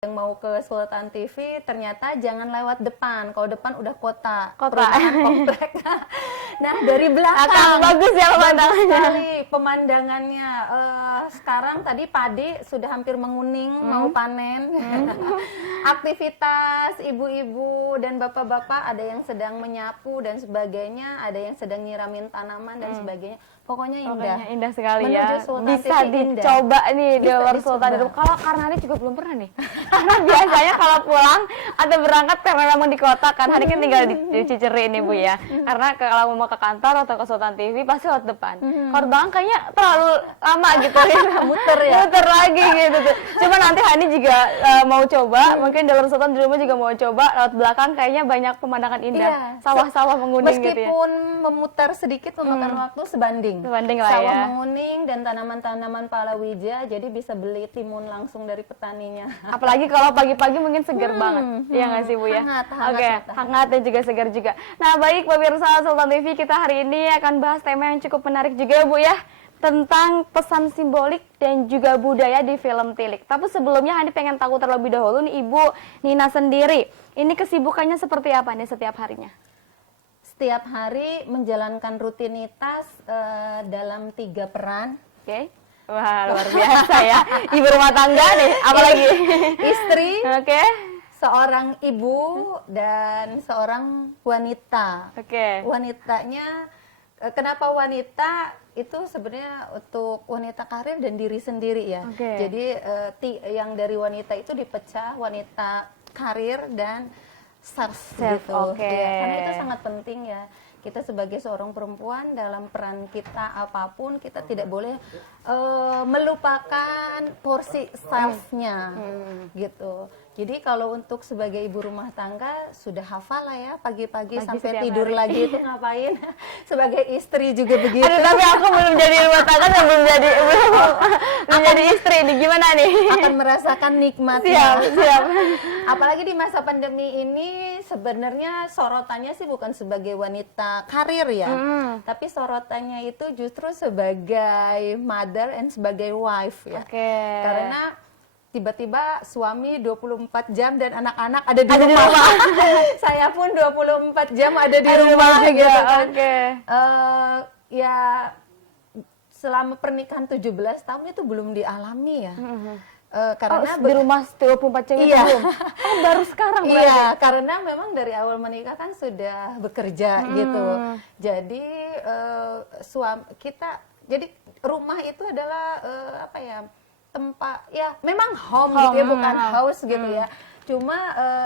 yang mau ke Sultan TV ternyata jangan lewat depan. Kalau depan udah kota. Perumahan komplek. Nah, dari belakang akan bagus ya pemandangannya. sekali pemandangannya. Sekarang tadi padi sudah hampir menguning, mau panen. Aktivitas ibu-ibu dan bapak-bapak ada yang sedang menyapu dan sebagainya, ada yang sedang nyiramin tanaman dan sebagainya. Pokoknya indah. Pokoknya indah sekali Menuju ya. Sultan Bisa TV indah. dicoba nih di Bisa luar dicoba. Sultan itu. Kalau karena Hani juga belum pernah nih. Karena biasanya kalau pulang atau berangkat karena memang di kota kan, Hani kan tinggal di Ciceri ini Bu ya. Karena kalau mau ke kantor atau ke Sultan TV pasti lewat depan. Kalau belakang kayaknya terlalu lama gitu ya. Muter ya. Muter lagi gitu tuh. Cuma nanti Hani juga mau coba, mungkin di luar Sultan di rumah juga mau coba lewat belakang, kayaknya banyak pemandangan indah. Iya. Sawah-sawah menguning gitu ya. Meskipun memutar sedikit memakan waktu sebanding. Sebanding lah Sawah ya. menguning dan tanaman-tanaman palawija, jadi bisa beli timun langsung dari petaninya. Apalagi kalau pagi-pagi mungkin segar banget. Iya nggak sih Bu ya? Hangat, Oke, hangat. hangat dan juga segar juga. Nah baik pemirsa Sultan TV, kita hari ini akan bahas tema yang cukup menarik juga ya Bu ya, tentang pesan simbolik dan juga budaya di film Tilik. Tapi sebelumnya Hani pengen tahu terlebih dahulu nih Ibu Nina sendiri, ini kesibukannya seperti apa nih setiap harinya? Setiap hari menjalankan rutinitas dalam 3 peran. Oke. Wah luar biasa ya, ibu rumah tangga nih, apalagi Istri, Oke. seorang ibu, dan seorang wanita. Oke. Wanitanya, kenapa wanita? Itu sebenarnya untuk wanita karir dan diri sendiri ya. Oke. Jadi yang dari wanita itu dipecah wanita karir dan self gitu. Oke. Ya, karena itu sangat penting ya. Kita sebagai seorang perempuan dalam peran kita apapun, kita tidak boleh melupakan porsi self-nya gitu. Jadi kalau untuk sebagai ibu rumah tangga sudah hafal lah ya, pagi-pagi sampai setiap tidur hari. lagi itu ngapain. Sebagai istri juga begitu. Aduh, tapi aku belum jadi rumah tangga dan belum jadi istri nih, gimana nih? Akan merasakan nikmatnya. Siap, siap. Apalagi di masa pandemi ini sebenarnya sorotannya sih bukan sebagai wanita karir ya, tapi sorotannya itu justru sebagai mother and sebagai wife ya. Oke. Karena tiba-tiba suami 24 jam dan anak-anak ada di Ada di rumah. rumah. Saya pun 24 jam ada di Ada rumah juga, gitu kan. oke. Ya selama pernikahan 17 tahun itu belum dialami ya. Karena di rumah 24 jam itu Iya. belum? Oh, baru sekarang berarti? Iya, karena memang dari awal menikah kan sudah bekerja gitu. Jadi jadi rumah itu adalah apa ya, tempat ya memang home gitu ya, bukan house gitu ya. Cuma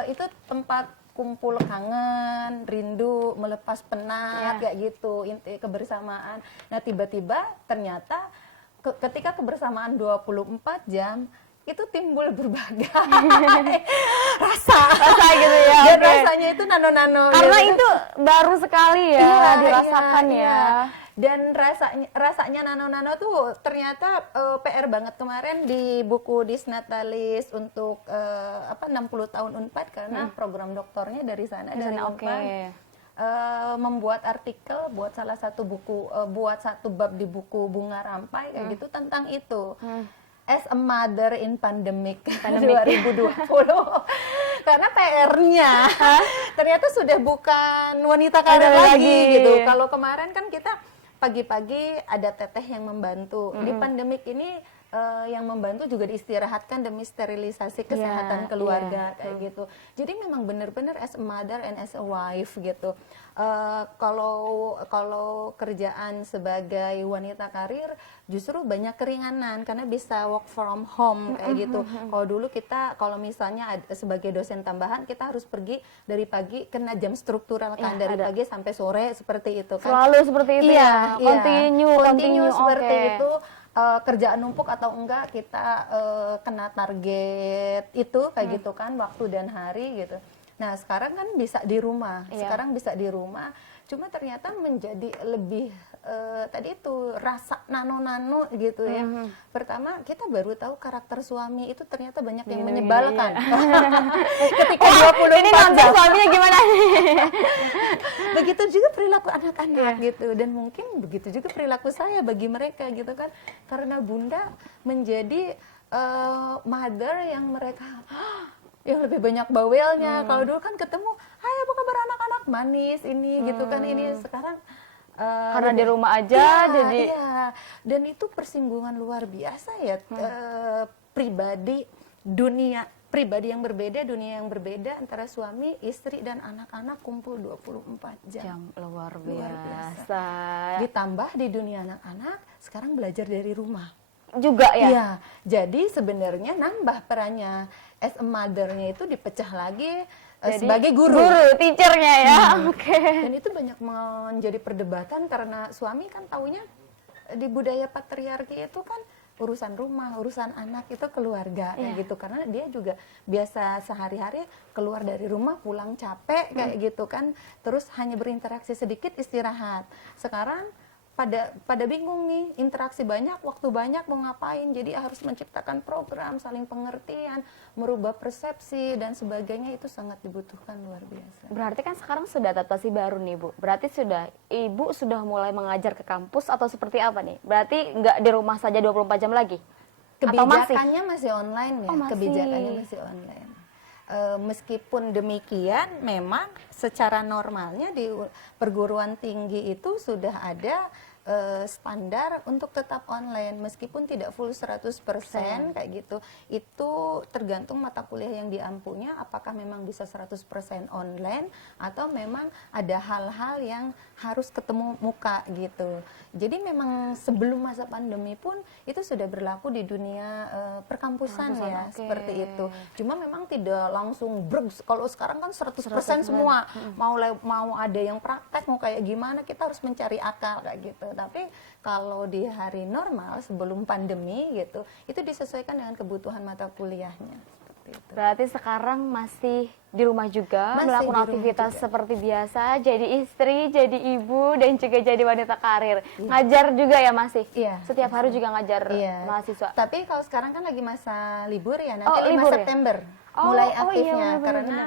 itu tempat kumpul kangen, rindu, melepas penat kayak gitu, kebersamaan. Nah tiba-tiba ternyata ketika kebersamaan 24 jam itu timbul berbagai rasa gitu ya. dan oke. rasanya itu nano-nano Karena gitu. itu baru sekali ya Iya, dirasakan iya, ya. iya. Dan rasanya nano-nano tuh ternyata PR banget kemarin di buku Disnatalis untuk 60 tahun Unpad, karena program doktornya dari sana dari Oke. Unpad. Membuat artikel buat salah satu buku, buat satu bab di buku Bunga Rampai kayak gitu tentang itu. As a mother in pandemic 2020. Karena PR-nya ternyata sudah bukan wanita karir lagi gitu. Kalau kemarin kan kita pagi-pagi ada teteh yang membantu. Di pandemik ini yang membantu juga diistirahatkan demi sterilisasi kesehatan keluarga kayak gitu. Jadi memang benar-benar as a mother and as a wife gitu. Kalau kerjaan sebagai wanita karir justru banyak keringanan karena bisa work from home kayak gitu. Kalau dulu kita kalau misalnya sebagai dosen tambahan kita harus pergi dari pagi, kena jam struktural kan, dari pagi sampai sore seperti itu kan. Selalu seperti itu ya. Continue seperti oke. itu. Kerjaan numpuk atau enggak kita kena target itu kayak gitu kan, waktu dan hari gitu. Nah sekarang kan bisa di rumah, sekarang bisa di rumah, cuma ternyata menjadi lebih tadi itu rasa nano-nano gitu ya. Pertama kita baru tahu karakter suami itu ternyata banyak yang menyebalkan. Ketika 24 ini nonton jam. suaminya gimana nih? Begitu juga perilaku anak-anak gitu, dan mungkin begitu juga perilaku saya bagi mereka gitu kan, karena bunda menjadi mother yang mereka yang lebih banyak bawelnya. Kalau dulu kan ketemu, hai apa kabar anak-anak, manis ini gitu kan, ini sekarang Karena di rumah aja, jadi iya. Dan itu persinggungan luar biasa ya, pribadi yang berbeda, dunia yang berbeda antara suami, istri dan anak-anak kumpul 24 jam. luar Luar biasa. Ditambah di dunia anak-anak sekarang belajar dari rumah. Juga ya. Iya, jadi sebenarnya nambah perannya as a mother-nya itu dipecah lagi Jadi, sebagai guru. teachernya ya. Oke. Dan itu banyak menjadi perdebatan karena suami kan taunya di budaya patriarki itu kan urusan rumah, urusan anak itu keluarga kayak gitu, karena dia juga biasa sehari-hari keluar dari rumah pulang capek kayak gitu kan, terus hanya berinteraksi sedikit istirahat. Sekarang pada bingung nih, interaksi banyak, waktu banyak, mau ngapain, jadi harus menciptakan program, saling pengertian, merubah persepsi dan sebagainya, itu sangat dibutuhkan luar biasa. Berarti kan sekarang sudah adaptasi baru nih Bu. Berarti Ibu sudah mulai mengajar ke kampus atau seperti apa nih? Berarti nggak di rumah saja 24 jam lagi? Atau masih? Kebijakannya masih online ya, Oh, masih. kebijakannya masih online. Meskipun demikian, memang secara normalnya di perguruan tinggi itu sudah ada standar untuk tetap online, meskipun tidak full 100% kayak gitu. Itu tergantung mata kuliah yang diampunya, apakah memang bisa 100% online atau memang ada hal-hal yang harus ketemu muka gitu. Jadi memang sebelum masa pandemi pun itu sudah berlaku di dunia perkampusan ya, seperti itu. Cuma memang tidak langsung brugs. Kalau sekarang kan 100% semua. Mau ada yang praktek, mau kayak gimana, kita harus mencari akal kayak gitu. Tapi kalau di hari normal sebelum pandemi gitu, itu disesuaikan dengan kebutuhan mata kuliahnya. Seperti itu. Berarti sekarang masih di rumah juga, Masih melakukan di rumah aktivitas juga. seperti biasa, jadi istri, jadi ibu, dan juga jadi wanita karir. Ngajar juga ya masih? Iya. Setiap hari juga ngajar Iya. mahasiswa? Tapi kalau sekarang kan lagi masa libur ya, nanti Oh, 5 libur ya? September Oh, mulai iya, aktifnya, benar-benar. karena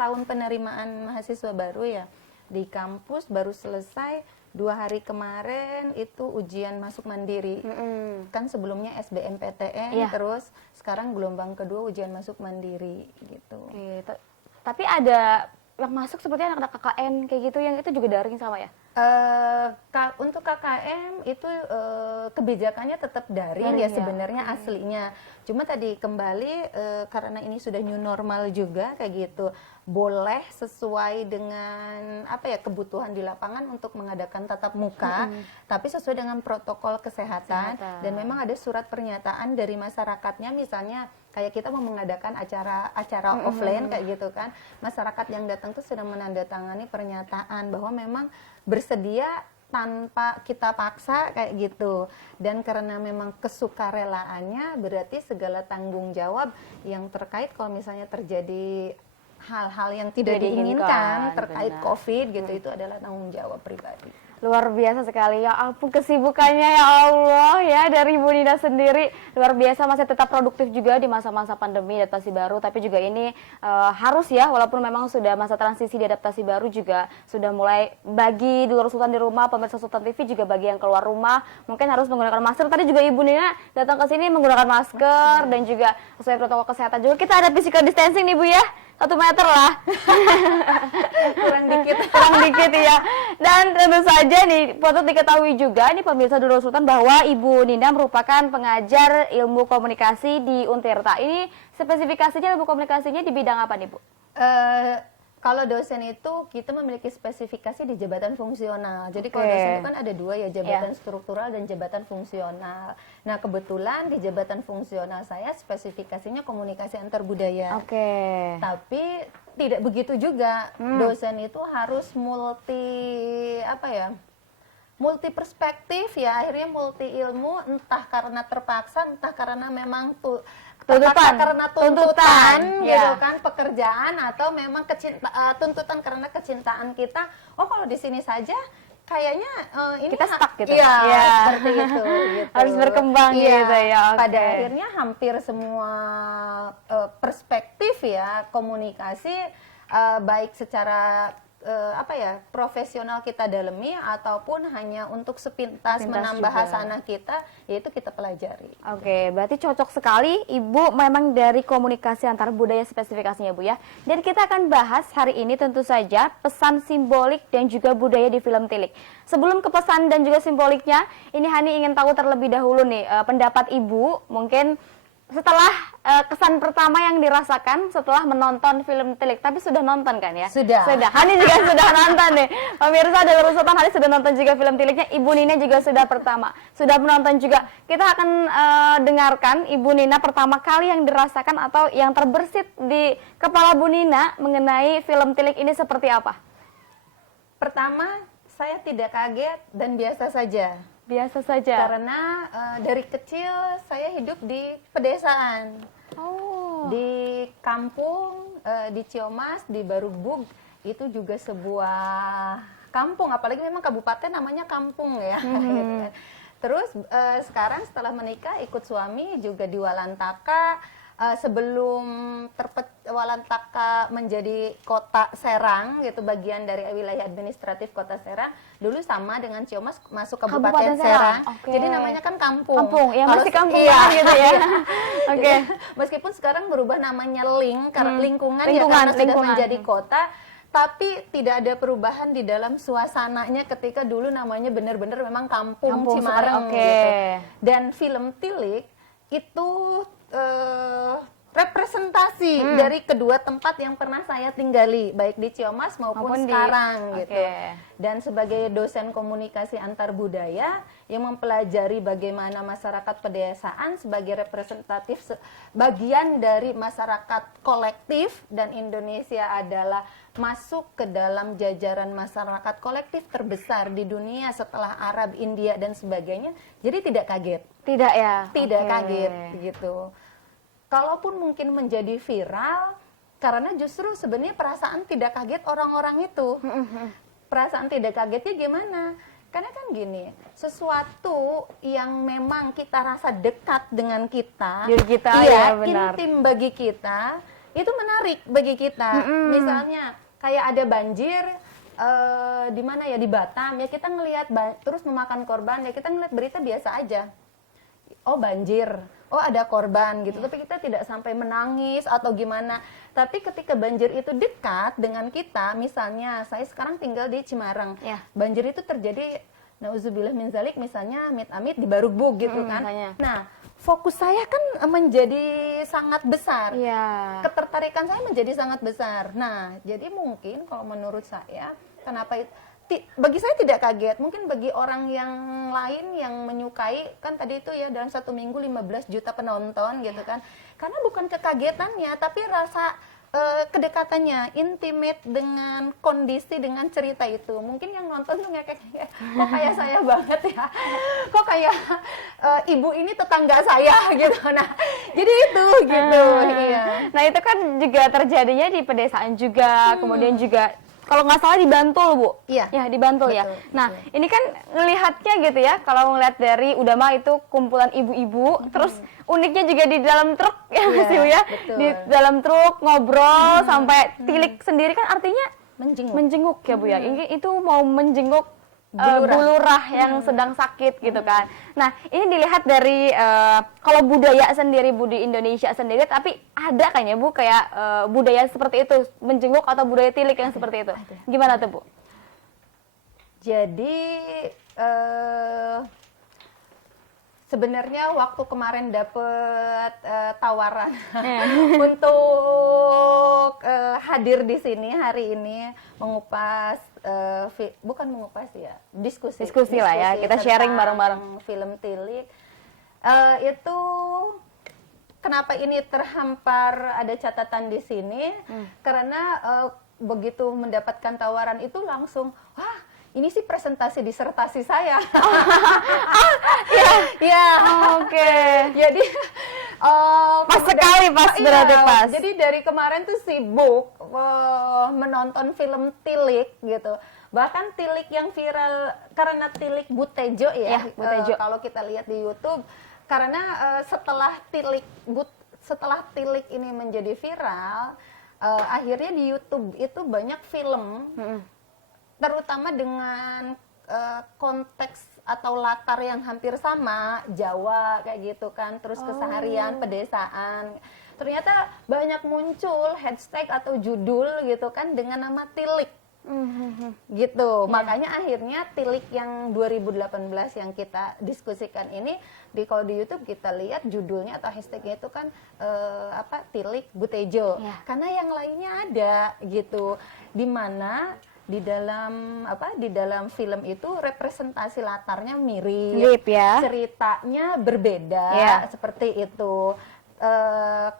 tahun penerimaan mahasiswa baru ya, di kampus baru selesai 2 hari kemarin itu ujian masuk mandiri. Kan sebelumnya SBMPTN, Iya. terus sekarang gelombang kedua ujian masuk mandiri gitu. Oke, tapi ada yang masuk seperti anak-anak KKN kayak gitu, yang itu juga daring sama ya? Untuk KKM itu kebijakannya tetap daring ya sebenarnya aslinya. Cuma tadi kembali karena ini sudah new normal juga kayak gitu, boleh sesuai dengan apa ya kebutuhan di lapangan untuk mengadakan tatap muka, tapi sesuai dengan protokol kesehatan. Dan memang ada surat pernyataan dari masyarakatnya, misalnya kayak kita mau mengadakan acara offline kayak gitu kan, masyarakat yang datang tuh sudah menandatangani pernyataan bahwa memang bersedia tanpa kita paksa kayak gitu. Dan karena memang kesukarelaannya, berarti segala tanggung jawab yang terkait kalau misalnya terjadi hal-hal yang tidak diinginkan terkait COVID gitu, itu adalah tanggung jawab pribadi. Luar biasa sekali, ya ampun kesibukannya ya Allah ya dari Ibu Nina sendiri. Luar biasa, masih tetap produktif juga di masa-masa pandemi, adaptasi baru. Tapi juga ini harus ya, walaupun memang sudah masa transisi di adaptasi baru, juga sudah mulai bagi Dulur Sultan di rumah, pemirsa Sultan TV juga bagi yang keluar rumah mungkin harus menggunakan masker. Tadi juga Ibu Nina datang ke sini menggunakan masker dan juga sesuai protokol kesehatan juga. Kita ada physical distancing nih Bu ya, 1 meter lah. Kurang dikit. Kurang dikit ya. Dan tentu saja nih patut diketahui juga nih pemirsa Dulur Sultan bahwa Ibu Nina merupakan pengajar ilmu komunikasi di Untirta. Ini spesifikasinya ilmu komunikasinya di bidang apa nih Bu? Kalau dosen itu kita memiliki spesifikasi di jabatan fungsional. Jadi kalau dosen itu kan ada 2 ya, jabatan struktural dan jabatan fungsional. Nah kebetulan di jabatan fungsional saya spesifikasinya komunikasi antar budaya. Tapi tidak begitu juga. Dosen itu harus multi perspektif ya, akhirnya multi ilmu, entah karena terpaksa, entah karena memang tuntutan gitu kan, pekerjaan, atau memang tuntutan karena kecintaan kita. Oh kalau di sini saja kayaknya ini kita stuck gitu. Iya, seperti itu gitu. Harus berkembang gitu ya. Pada akhirnya hampir semua perspektif ya komunikasi, baik secara profesional kita dalami ataupun hanya untuk sepintas menambah juga. hasanah kita, yaitu kita pelajari. Oke, berarti cocok sekali Ibu memang dari komunikasi antar budaya spesifikasinya Bu ya. Dan kita akan bahas hari ini tentu saja pesan simbolik dan juga budaya di film Tilik. Sebelum ke pesan dan juga simboliknya, ini Hani ingin tahu terlebih dahulu nih pendapat Ibu mungkin setelah kesan pertama yang dirasakan setelah menonton film Tilik. Tapi sudah nonton kan ya? Sudah. Hani juga sudah nonton nih. Pemirsa dan Rusutan, Hani sudah nonton juga film Tiliknya. Ibu Nina juga sudah sudah menonton juga. Kita akan dengarkan Ibu Nina pertama kali yang dirasakan atau yang terbersit di kepala Bu Nina mengenai film Tilik ini seperti apa? Pertama, saya tidak kaget dan biasa saja. Biasa saja. Karena dari kecil saya hidup di pedesaan. Oh. Di kampung, di Ciomas, di Barugbug, itu juga sebuah kampung, apalagi memang kabupaten namanya kampung ya. Gitu kan. Terus sekarang setelah menikah ikut suami juga di Walantaka. Sebelum Walantaka menjadi kota Serang gitu, bagian dari wilayah administratif kota Serang, dulu sama dengan Ciomas masuk Kabupaten Serang. Oke. Jadi namanya kan kampung. Kampung, ya Kalau masih kampung iya, banget gitu ya. Oke. Meskipun sekarang berubah namanya karena lingkungan ya, Lingkungan, karena sudah lingkungan. menjadi kota, tapi tidak ada perubahan di dalam suasananya ketika dulu namanya benar-benar memang kampung Cimareng oke. gitu. Dan film Tilik itu representasi dari kedua tempat yang pernah saya tinggali, baik di Ciomas maupun sekarang gitu. Dan sebagai dosen komunikasi antar budaya yang mempelajari bagaimana masyarakat pedesaan sebagai representatif bagian dari masyarakat kolektif, dan Indonesia adalah masuk ke dalam jajaran masyarakat kolektif terbesar di dunia setelah Arab, India dan sebagainya. Jadi tidak kaget. Tidak ya? Tidak kaget gitu. Kalaupun mungkin menjadi viral, karena justru sebenarnya perasaan tidak kaget orang-orang itu. Perasaan tidak kagetnya gimana? Karena kan gini, sesuatu yang memang kita rasa dekat dengan kita, diri kita, iya, ya benar. intim bagi kita, itu menarik bagi kita. Misalnya kayak ada banjir di mana ya, di Batam ya, kita ngelihat terus memakan korban ya, kita ngelihat berita biasa aja. Oh banjir, oh ada korban gitu, tapi kita tidak sampai menangis atau gimana. Tapi ketika banjir itu dekat dengan kita, misalnya saya sekarang tinggal di Cimareng, banjir itu terjadi, nauzubillah min zalik, misalnya amit-amit di Barugbug gitu kan. Misalnya. Nah, fokus saya kan menjadi sangat besar, ketertarikan saya menjadi sangat besar. Nah, jadi mungkin kalau menurut saya, kenapa bagi saya tidak kaget, mungkin bagi orang yang lain yang menyukai, kan tadi itu ya dalam 1 minggu 15 juta penonton gitu kan, karena bukan kekagetannya tapi rasa kedekatannya, intimate dengan kondisi, dengan cerita itu. Mungkin yang nonton tuh kayak kok kayak saya banget ya, kok kayak ibu ini tetangga saya gitu. Nah jadi itu gitu. Iya. Nah itu kan juga terjadinya di pedesaan juga, kemudian juga kalau nggak salah di Bantul, Bu. Iya. Ya, di Bantul ya. Nah, ini kan ngelihatnya gitu ya, kalau ngelihat dari Udama itu kumpulan ibu-ibu, terus uniknya juga di dalam truk ya Mas Ibu ya. Betul. Di dalam truk ngobrol sampai Tilik sendiri kan artinya menjenguk ya Bu ya. Itu mau menjenguk bulurah yang sedang sakit gitu kan. Nah, ini dilihat dari kalau budaya sendiri, Bu, di Indonesia sendiri, tapi ada kan ya Bu kayak budaya seperti itu, menjenguk atau budaya Tilik yang seperti itu. Gimana tuh Bu? Jadi sebenarnya waktu kemarin dapet tawaran untuk hadir di sini hari ini mengupas, bukan mengupas ya, diskusi lah ya, kita sharing bareng-bareng film Tilik. Itu kenapa ini terhampar ada catatan di sini, karena begitu mendapatkan tawaran itu langsung, wah ini sih presentasi disertasi saya. Ya. Oke. Jadi pas sekali, berarti pas. Jadi dari kemarin tuh sibuk menonton film Tilik gitu. Bahkan Tilik yang viral karena Tilik Butejo ya. Butejo. Kalau kita lihat di YouTube, karena setelah Tilik ini menjadi viral, akhirnya di YouTube itu banyak film, terutama dengan konteks atau latar yang hampir sama, Jawa kayak gitu kan, terus keseharian pedesaan. Ternyata banyak muncul hashtag atau judul gitu kan dengan nama Tilik. Gitu. Makanya akhirnya Tilik yang 2018 yang kita diskusikan ini kalau di YouTube kita lihat judulnya atau hashtagnya itu kan Tilik Butejo. Karena yang lainnya ada gitu. Di mana di dalam film itu representasi latarnya mirip ya. Ceritanya berbeda seperti itu.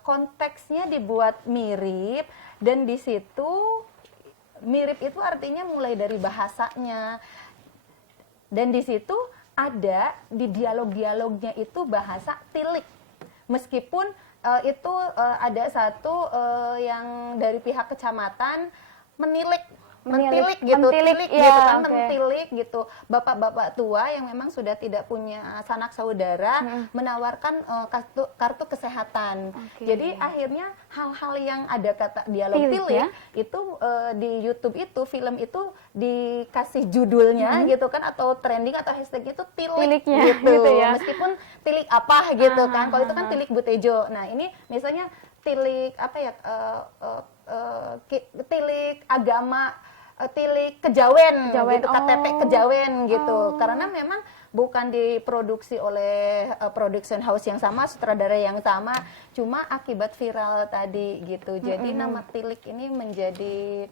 Konteksnya dibuat mirip dan di situ mirip itu artinya mulai dari bahasanya, dan di situ ada di dialog-dialognya itu bahasa Tilik, meskipun itu ada satu yang dari pihak kecamatan mentilik gitu, mentilik gitu, bapak-bapak tua yang memang sudah tidak punya sanak saudara menawarkan kartu kesehatan. Jadi akhirnya hal-hal yang ada kata dialog tilik itu di YouTube itu film itu dikasih judulnya gitu kan, atau trending atau hashtagnya itu tilik gitu ya. Meskipun tilik apa gitu kan, kalau itu kan Tilik Butejo. Nah ini misalnya tilik tilik agama, tilik kejawen. Gitu, KTP kejawen gitu. Karena memang bukan diproduksi oleh production house yang sama, sutradara yang sama, cuma akibat viral tadi gitu. Jadi nama Tilik ini menjadi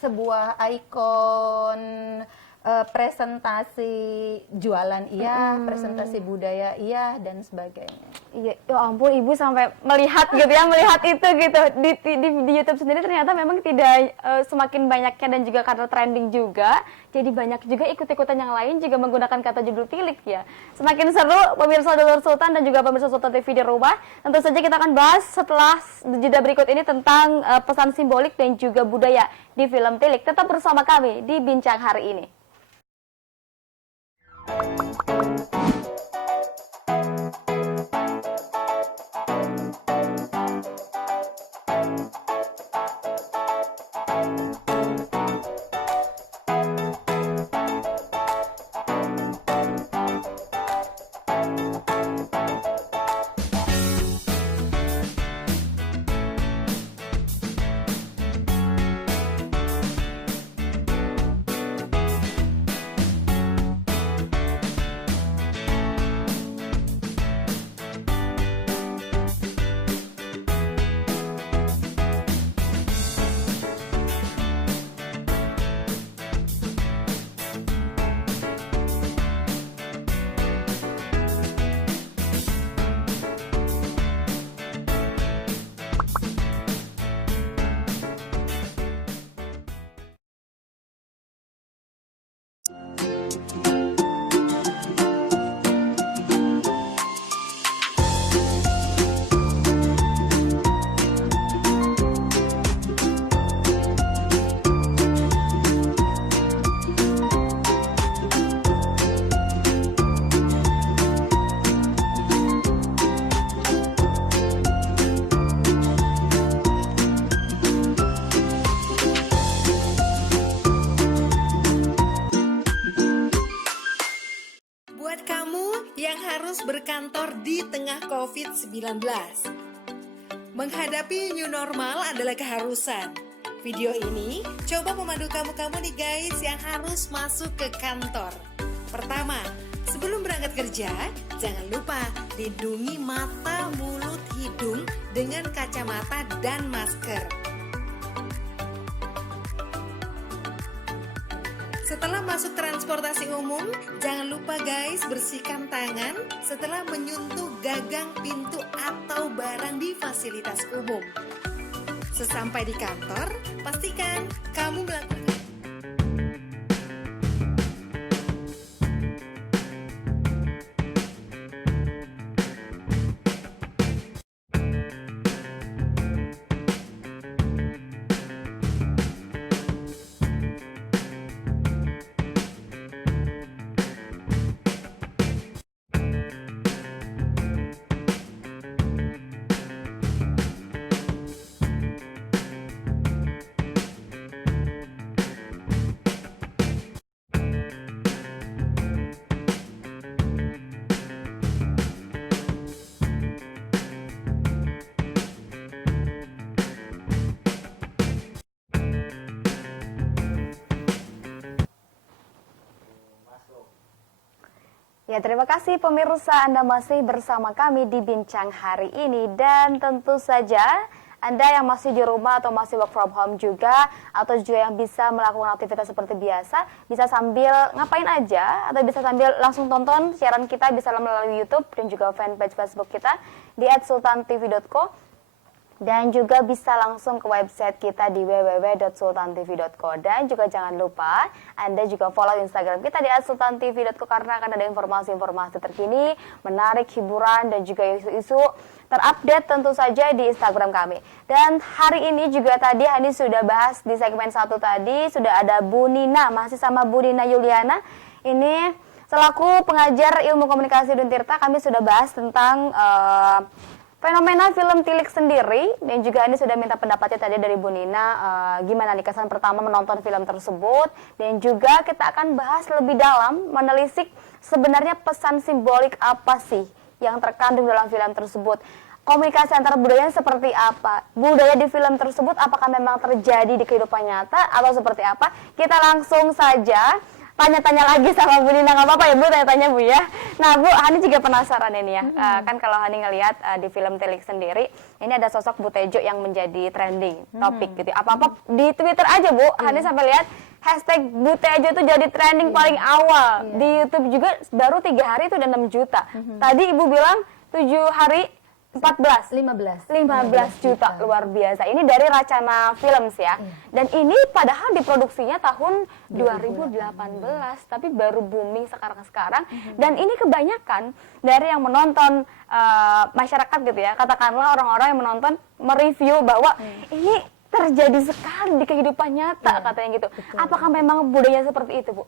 sebuah ikon, presentasi jualan presentasi budaya dan sebagainya. Iya, ya ampun, Ibu sampai melihat gitu ya, melihat itu gitu di YouTube sendiri. Ternyata memang tidak semakin banyaknya dan juga karena trending juga, jadi banyak juga ikut-ikutan yang lain juga menggunakan kata judul Tilik ya. Semakin seru pemirsa Dulur Sultan dan juga pemirsa Sultan TV di rumah. Tentu saja kita akan bahas setelah jeda berikut ini tentang pesan simbolik dan juga budaya di film Tilik. Tetap bersama kami di Bincang hari ini. Berkantor di tengah COVID-19. Menghadapi new normal adalah keharusan. Video ini coba memandu kamu nih guys yang harus masuk ke kantor. Pertama, sebelum berangkat kerja, jangan lupa lindungi mata, mulut, hidung dengan kacamata dan masker. Setelah masuk transportasi umum, jangan lupa guys bersihkan tangan setelah menyentuh gagang pintu atau barang di fasilitas umum. Sesampai di kantor, pastikan kamu melakukan Ya, terima kasih pemirsa, Anda masih bersama kami di Bincang hari ini. Dan tentu saja Anda yang masih di rumah atau masih work from home juga, atau juga yang bisa melakukan aktivitas seperti biasa, bisa sambil ngapain aja, atau bisa sambil langsung tonton siaran kita bisa melalui YouTube dan juga fanpage Facebook kita di @sultantv.co. Dan juga bisa langsung ke website kita di www.sultantv.co. Dan juga jangan lupa Anda juga follow Instagram kita di @sultantv.co karena akan ada informasi-informasi terkini, menarik, hiburan, dan juga isu-isu terupdate tentu saja di Instagram kami. Dan hari ini juga tadi Hani sudah bahas di segmen 1 tadi, sudah ada Bu Nina, masih sama Bu Nina Yuliana. Ini selaku pengajar ilmu komunikasi Untirta, kami sudah bahas tentang fenomena film Tilik sendiri, dan juga ini sudah minta pendapatnya tadi dari Bu Nina, gimana nih kesan pertama menonton film tersebut, dan juga kita akan bahas lebih dalam, menelisik sebenarnya pesan simbolik apa sih yang terkandung dalam film tersebut. Komunikasi antar budaya seperti apa? Budaya di film tersebut apakah memang terjadi di kehidupan nyata atau seperti apa? Kita langsung saja tanya-tanya lagi sama Bu Nina, nggak apa-apa ya Bu, tanya-tanya Bu ya. Nah Bu, Hani juga penasaran ini ya, kan kalau Hani ngelihat di film Tilik sendiri, ini ada sosok Bu Tejo yang menjadi trending topik gitu. Apa-apa di Twitter aja Bu, Hani sampai lihat hashtag Bu Tejo itu jadi trending paling awal. Di YouTube juga baru 3 hari itu udah 6 juta. Tadi Ibu bilang 7 hari 15 juta, luar biasa. Ini dari Racana Films ya. Dan ini padahal diproduksinya tahun 2018, tapi baru booming sekarang-sekarang. Dan ini kebanyakan dari yang menonton masyarakat gitu ya. Katakanlah orang-orang yang menonton mereview bahwa ini terjadi sekali di kehidupan nyata, katanya gitu. Betul. Apakah memang budaya seperti itu, Bu?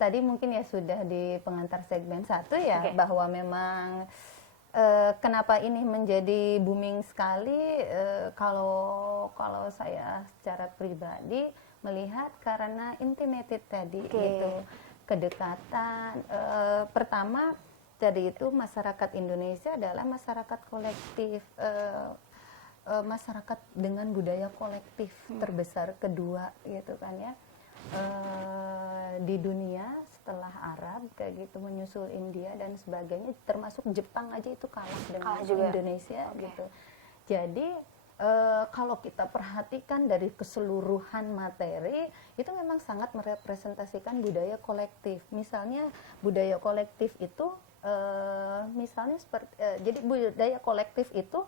Tadi mungkin ya sudah di pengantar segmen 1 ya, bahwa memang kenapa ini menjadi booming sekali, kalau saya secara pribadi melihat karena intimated tadi gitu, kedekatan. Pertama tadi itu masyarakat Indonesia adalah masyarakat kolektif, masyarakat dengan budaya kolektif terbesar kedua gitu kan ya. Di dunia setelah Arab kayak gitu, menyusul India dan sebagainya, termasuk Jepang aja itu kalah dengan Indonesia gitu. Jadi kalau kita perhatikan dari keseluruhan materi itu memang sangat merepresentasikan budaya kolektif. Misalnya budaya kolektif itu misalnya seperti jadi budaya kolektif itu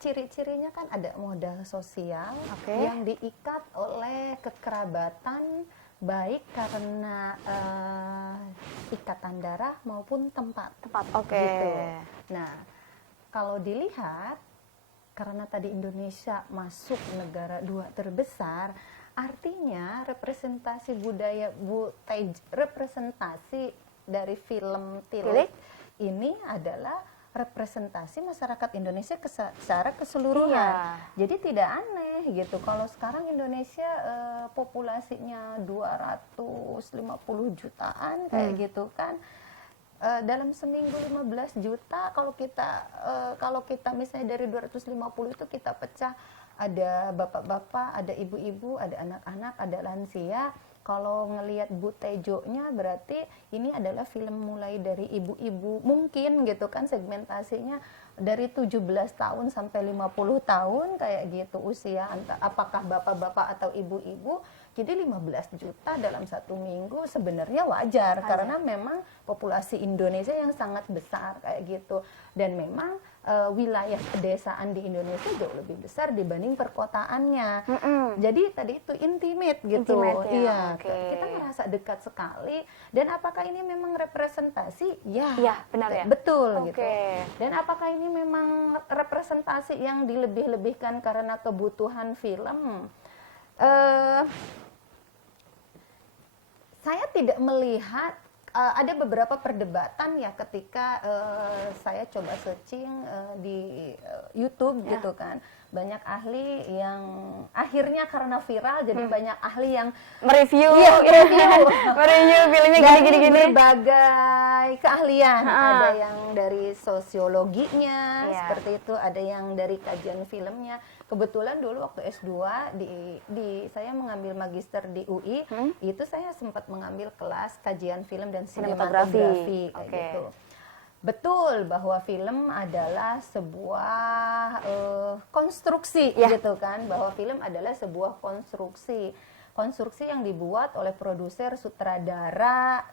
ciri-cirinya kan ada modal sosial yang diikat oleh kekerabatan, baik karena ikatan darah maupun tempat. Gitu. Nah, kalau dilihat karena tadi Indonesia masuk negara 2 terbesar, artinya representasi budaya representasi dari film Tilik ini adalah representasi masyarakat Indonesia secara keseluruhan. Jadi tidak aneh gitu kalau sekarang Indonesia populasinya 250 jutaan kayak gitu kan. Dalam seminggu 15 juta, kalau kita misalnya dari 250 itu kita pecah, ada bapak-bapak, ada ibu-ibu, ada anak-anak, ada lansia. Kalau ngelihat Bu Tejo-nya berarti ini adalah film mulai dari ibu-ibu, mungkin gitu kan segmentasinya dari 17 tahun sampai 50 tahun kayak gitu usia, apakah bapak-bapak atau ibu-ibu. Jadi 15 juta dalam 1 minggu sebenarnya wajar karena memang populasi Indonesia yang sangat besar kayak gitu, dan memang wilayah pedesaan di Indonesia jauh lebih besar dibanding perkotaannya. Jadi tadi itu intimate gitu. Kita merasa dekat sekali. Dan apakah ini memang representasi? Ya, benar ya. Betul gitu. Dan apakah ini memang representasi yang dilebih-lebihkan karena kebutuhan film? Saya tidak melihat, ada beberapa perdebatan ya ketika saya coba searching di YouTube gitu kan. Banyak ahli yang akhirnya karena viral jadi banyak ahli yang mereview mereview filmnya dari gini-gini. berbagai sesuai keahlian. Ada yang dari sosiologinya, Iya. seperti itu. Ada yang dari kajian filmnya. Kebetulan dulu waktu S2 saya mengambil magister di UI, itu saya sempat mengambil kelas kajian film dan sinematografi kayak Oke. gitu. Betul bahwa film adalah sebuah konstruksi gitu kan, bahwa film adalah sebuah konstruksi yang dibuat oleh produser, sutradara,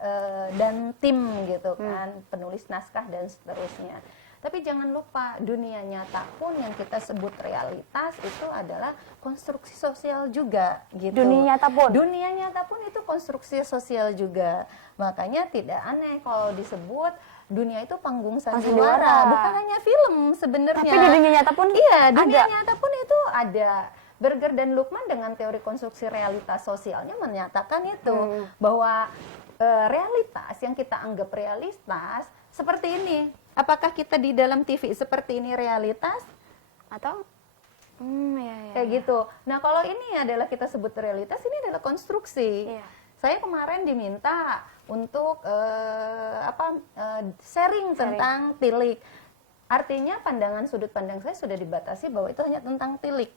dan tim gitu kan, penulis naskah dan seterusnya. Tapi jangan lupa, dunia nyata pun yang kita sebut realitas itu adalah konstruksi sosial juga gitu. Dunia nyata pun? Dunia nyata pun itu konstruksi sosial juga. Makanya tidak aneh kalau disebut dunia itu panggung sandiwara. Bukan hanya film sebenarnya. Tapi di dunia nyata pun iya, dunia ada. nyata pun itu ada. Berger dan Lukman dengan teori konstruksi realitas sosialnya menyatakan itu bahwa realitas yang kita anggap realitas seperti ini. Apakah kita di dalam TV seperti ini realitas? Atau Kayak gitu. Nah, kalau ini adalah kita sebut realitas, ini adalah konstruksi. Iya. Saya kemarin diminta untuk sharing tentang tilik. Artinya sudut pandang saya sudah dibatasi bahwa itu hanya tentang tilik.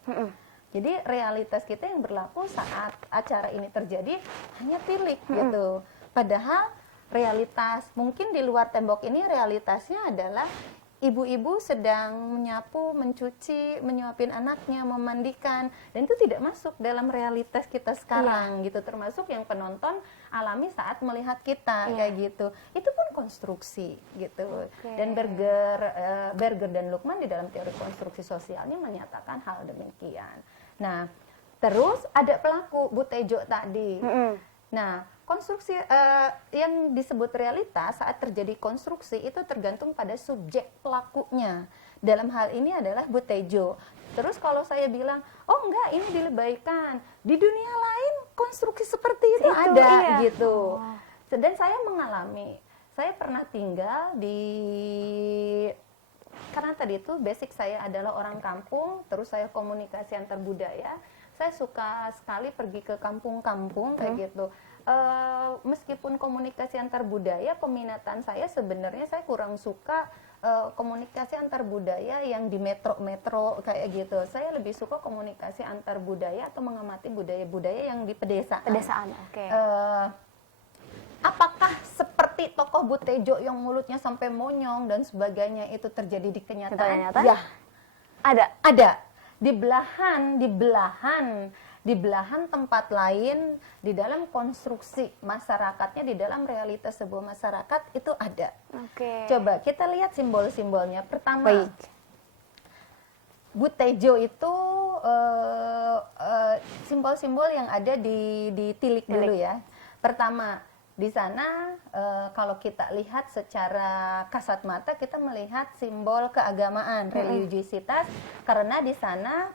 Jadi realitas kita yang berlaku saat acara ini terjadi hanya tilik gitu. Padahal realitas mungkin di luar tembok ini realitasnya adalah ibu-ibu sedang menyapu, mencuci, menyuapin anaknya, memandikan, dan itu tidak masuk dalam realitas kita sekarang gitu, termasuk yang penonton alami saat melihat kita kayak gitu. Itu pun konstruksi gitu. Dan Berger dan Lukman di dalam teori konstruksi sosialnya menyatakan hal demikian. Nah, terus ada pelaku Bu Tejo tadi. Nah, konstruksi yang disebut realitas saat terjadi konstruksi itu tergantung pada subjek pelakunya. Dalam hal ini adalah Bu Tejo. Terus kalau saya bilang, oh enggak, ini dilebaikan. Di dunia lain konstruksi seperti itu ada gitu. Dan saya mengalami, saya pernah tinggal karena tadi itu basic saya adalah orang kampung, terus saya komunikasi antar budaya. Saya suka sekali pergi ke kampung-kampung kayak gitu. Meskipun komunikasi antar budaya, peminatan saya sebenarnya saya kurang suka komunikasi antar budaya yang di metro-metro kayak gitu. Saya lebih suka komunikasi antar budaya atau mengamati budaya-budaya yang di pedesaan. Pedesaan, oke. Apakah seperti tokoh Bu Tejo yang mulutnya sampai monyong dan sebagainya itu terjadi di kenyataan? Nyata? Ya, Ada. Di belahan tempat lain, di dalam konstruksi masyarakatnya, di dalam realitas sebuah masyarakat itu ada. Oke. Coba kita lihat simbol-simbolnya. Pertama, Bu Tejo itu simbol-simbol yang ada di tilik dulu ya. Pertama, di sana kalau kita lihat secara kasat mata, kita melihat simbol keagamaan, religiusitas, karena di sana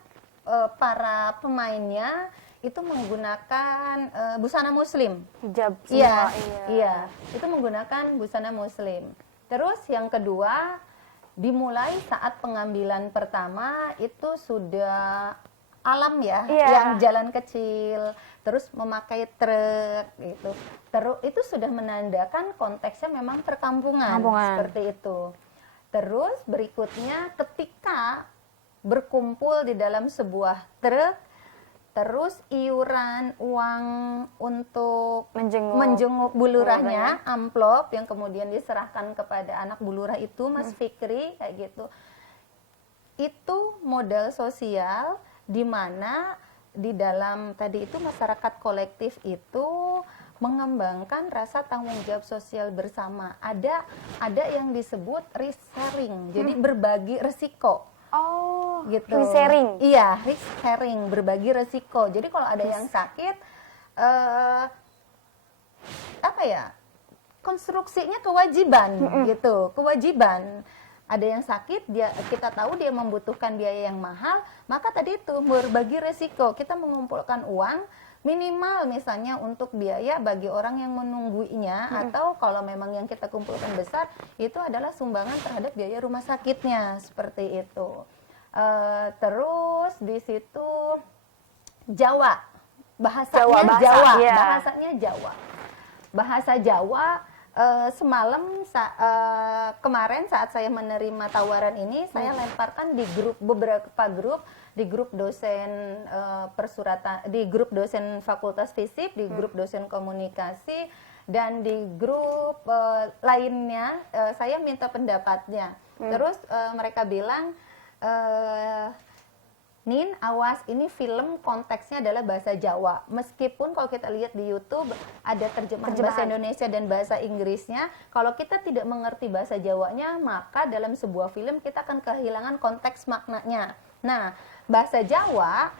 para pemainnya itu menggunakan busana muslim. Hijab semua. Iya, itu menggunakan busana muslim. Terus yang kedua, dimulai saat pengambilan pertama itu sudah alam ya, yang jalan kecil, terus memakai truk gitu. Terus itu sudah menandakan konteksnya memang perkampungan. Seperti itu. Terus berikutnya ketika berkumpul di dalam sebuah truk, terus iuran uang untuk menjenguk bulurahnya, amplop yang kemudian diserahkan kepada anak bulurah itu, Mas Fikri, kayak gitu. Itu modal sosial di mana di dalam tadi itu masyarakat kolektif itu mengembangkan rasa tanggung jawab sosial bersama. Ada yang disebut risk sharing, jadi berbagi resiko. Oh, gitu. Risk sharing. Iya, risk sharing, berbagi resiko. Jadi kalau ada yang sakit, konstruksinya kewajiban gitu, kewajiban. Ada yang sakit, kita tahu dia membutuhkan biaya yang mahal, maka tadi itu berbagi resiko. Kita mengumpulkan uang minimal misalnya untuk biaya bagi orang yang menunggunya, atau kalau memang yang kita kumpulkan besar, itu adalah sumbangan terhadap biaya rumah sakitnya, seperti itu. Terus di situ bahasanya Jawa. Bahasa Jawa semalam kemarin saat saya menerima tawaran ini, saya lemparkan di beberapa grup, di grup dosen persuratan, di grup dosen Fakultas Fisip, di grup dosen komunikasi, dan di grup lainnya. Saya minta pendapatnya. Terus mereka bilang, Nin, awas, ini film konteksnya adalah bahasa Jawa. Meskipun kalau kita lihat di YouTube ada terjemahan bahasa Indonesia dan bahasa Inggrisnya, kalau kita tidak mengerti bahasa Jawanya, maka dalam sebuah film kita akan kehilangan konteks maknanya. Nah, bahasa Jawa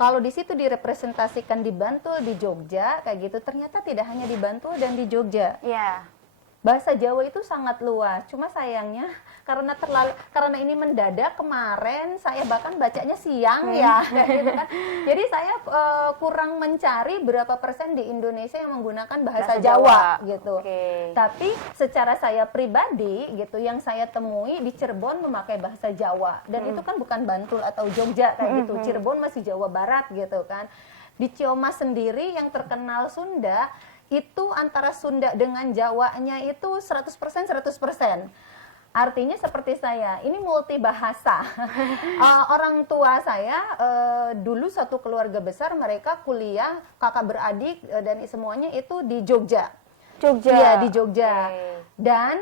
kalau di situ direpresentasikan di Bantul, di Jogja, kayak gitu, ternyata tidak hanya di Bantul dan di Jogja. Iya. Bahasa Jawa itu sangat luas, cuma sayangnya karena ini mendadak kemarin, saya bahkan bacanya siang ya, gitu kan. Jadi saya kurang mencari berapa persen di Indonesia yang menggunakan bahasa Jawa gitu. Tapi secara saya pribadi gitu, yang saya temui di Cirebon memakai bahasa Jawa, dan itu kan bukan Bantul atau Jogja kayak gitu. Cirebon masih Jawa Barat gitu kan. Di Ciamis sendiri yang terkenal Sunda, itu antara Sunda dengan Jawanya itu 100%. Artinya seperti saya, ini multi bahasa. Orang tua saya dulu satu keluarga besar, mereka kuliah, kakak beradik dan semuanya itu di Jogja. Iya, di Jogja. Dan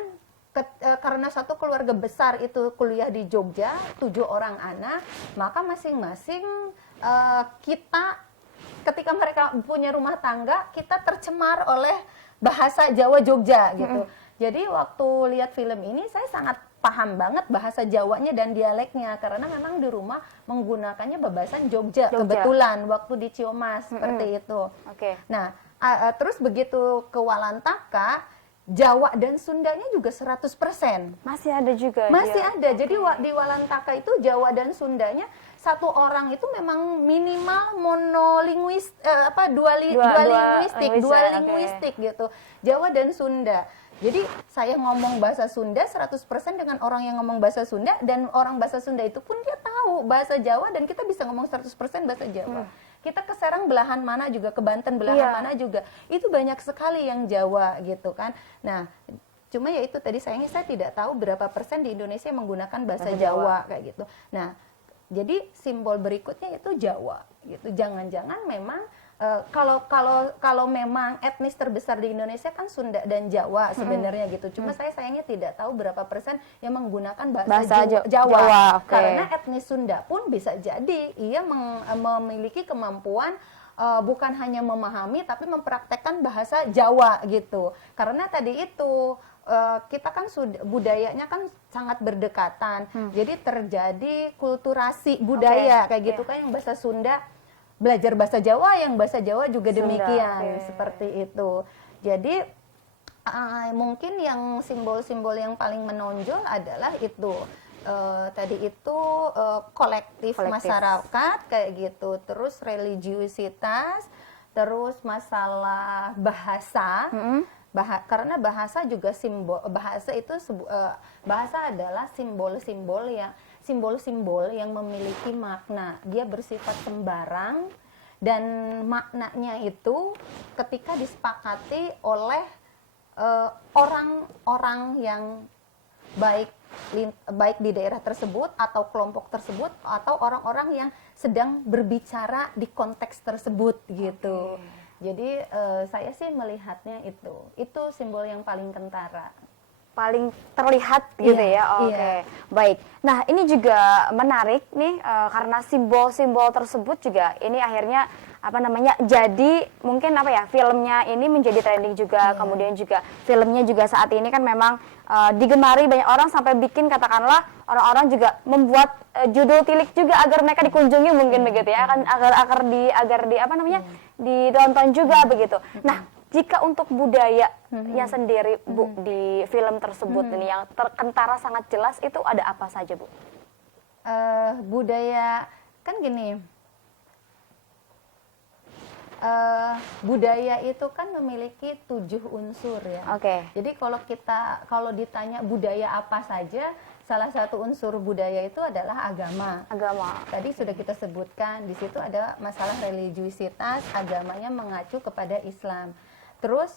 karena satu keluarga besar itu kuliah di Jogja, 7 orang anak, maka masing-masing kita ketika mereka punya rumah tangga, kita tercemar oleh bahasa Jawa Jogja gitu. Jadi waktu lihat film ini saya sangat paham banget bahasa Jawanya dan dialeknya, karena memang di rumah menggunakannya babasan Jogja. Kebetulan waktu di Ciamis seperti itu. Nah, terus begitu ke Walantaka, Jawa dan Sundanya juga 100%. Masih ada juga. Masih ada. Jadi di Walantaka itu Jawa dan Sundanya, satu orang itu memang minimal monolinguis, dua linguistik gitu. Jawa dan Sunda. Jadi saya ngomong bahasa Sunda 100% dengan orang yang ngomong bahasa Sunda, dan orang bahasa Sunda itu pun dia tahu bahasa Jawa, dan kita bisa ngomong 100% bahasa Jawa. Kita ke Serang belahan mana juga, ke Banten belahan mana juga, itu banyak sekali yang Jawa gitu kan. Nah, cuma ya itu tadi sayangnya saya tidak tahu berapa persen di Indonesia yang menggunakan bahasa Jawa kayak gitu. Nah, jadi simbol berikutnya itu Jawa gitu. Jangan-jangan memang kalau memang etnis terbesar di Indonesia kan Sunda dan Jawa sebenarnya gitu. Cuma saya sayangnya tidak tahu berapa persen yang menggunakan bahasa Jawa. Karena etnis Sunda pun bisa jadi ia memiliki kemampuan bukan hanya memahami tapi mempraktekkan bahasa Jawa gitu. Karena tadi itu kita kan budayanya kan sangat berdekatan. Jadi terjadi kulturasi budaya kayak gitu kan, yang bahasa Sunda belajar bahasa Jawa, yang bahasa Jawa juga demikian, seperti itu. Jadi mungkin yang simbol-simbol yang paling menonjol adalah itu tadi itu kolektif masyarakat kayak gitu, terus religiusitas, terus masalah bahasa. Karena bahasa juga bahasa itu bahasa adalah simbol-simbol yang memiliki makna. Dia bersifat sembarang, dan maknanya itu ketika disepakati oleh orang-orang yang baik di daerah tersebut atau kelompok tersebut atau orang-orang yang sedang berbicara di konteks tersebut gitu. Jadi saya sih melihatnya itu simbol yang paling kentara, paling terlihat gitu ya. Baik. Nah, ini juga menarik nih karena simbol-simbol tersebut juga ini akhirnya jadi mungkin filmnya ini menjadi trending juga. Kemudian juga filmnya juga saat ini kan memang digemari banyak orang, sampai bikin katakanlah orang-orang juga membuat judul tilik juga agar mereka dikunjungi mungkin begitu ya kan, agar ditonton juga begitu. Nah, jika untuk budayanya sendiri Bu di film tersebut ini yang terkentara sangat jelas, itu ada apa saja Bu? Budaya kan gini, budaya itu kan memiliki 7 unsur ya. Jadi kalau ditanya budaya apa saja, salah satu unsur budaya itu adalah agama. Tadi sudah kita sebutkan, di situ ada masalah religiusitas, agamanya mengacu kepada Islam. Terus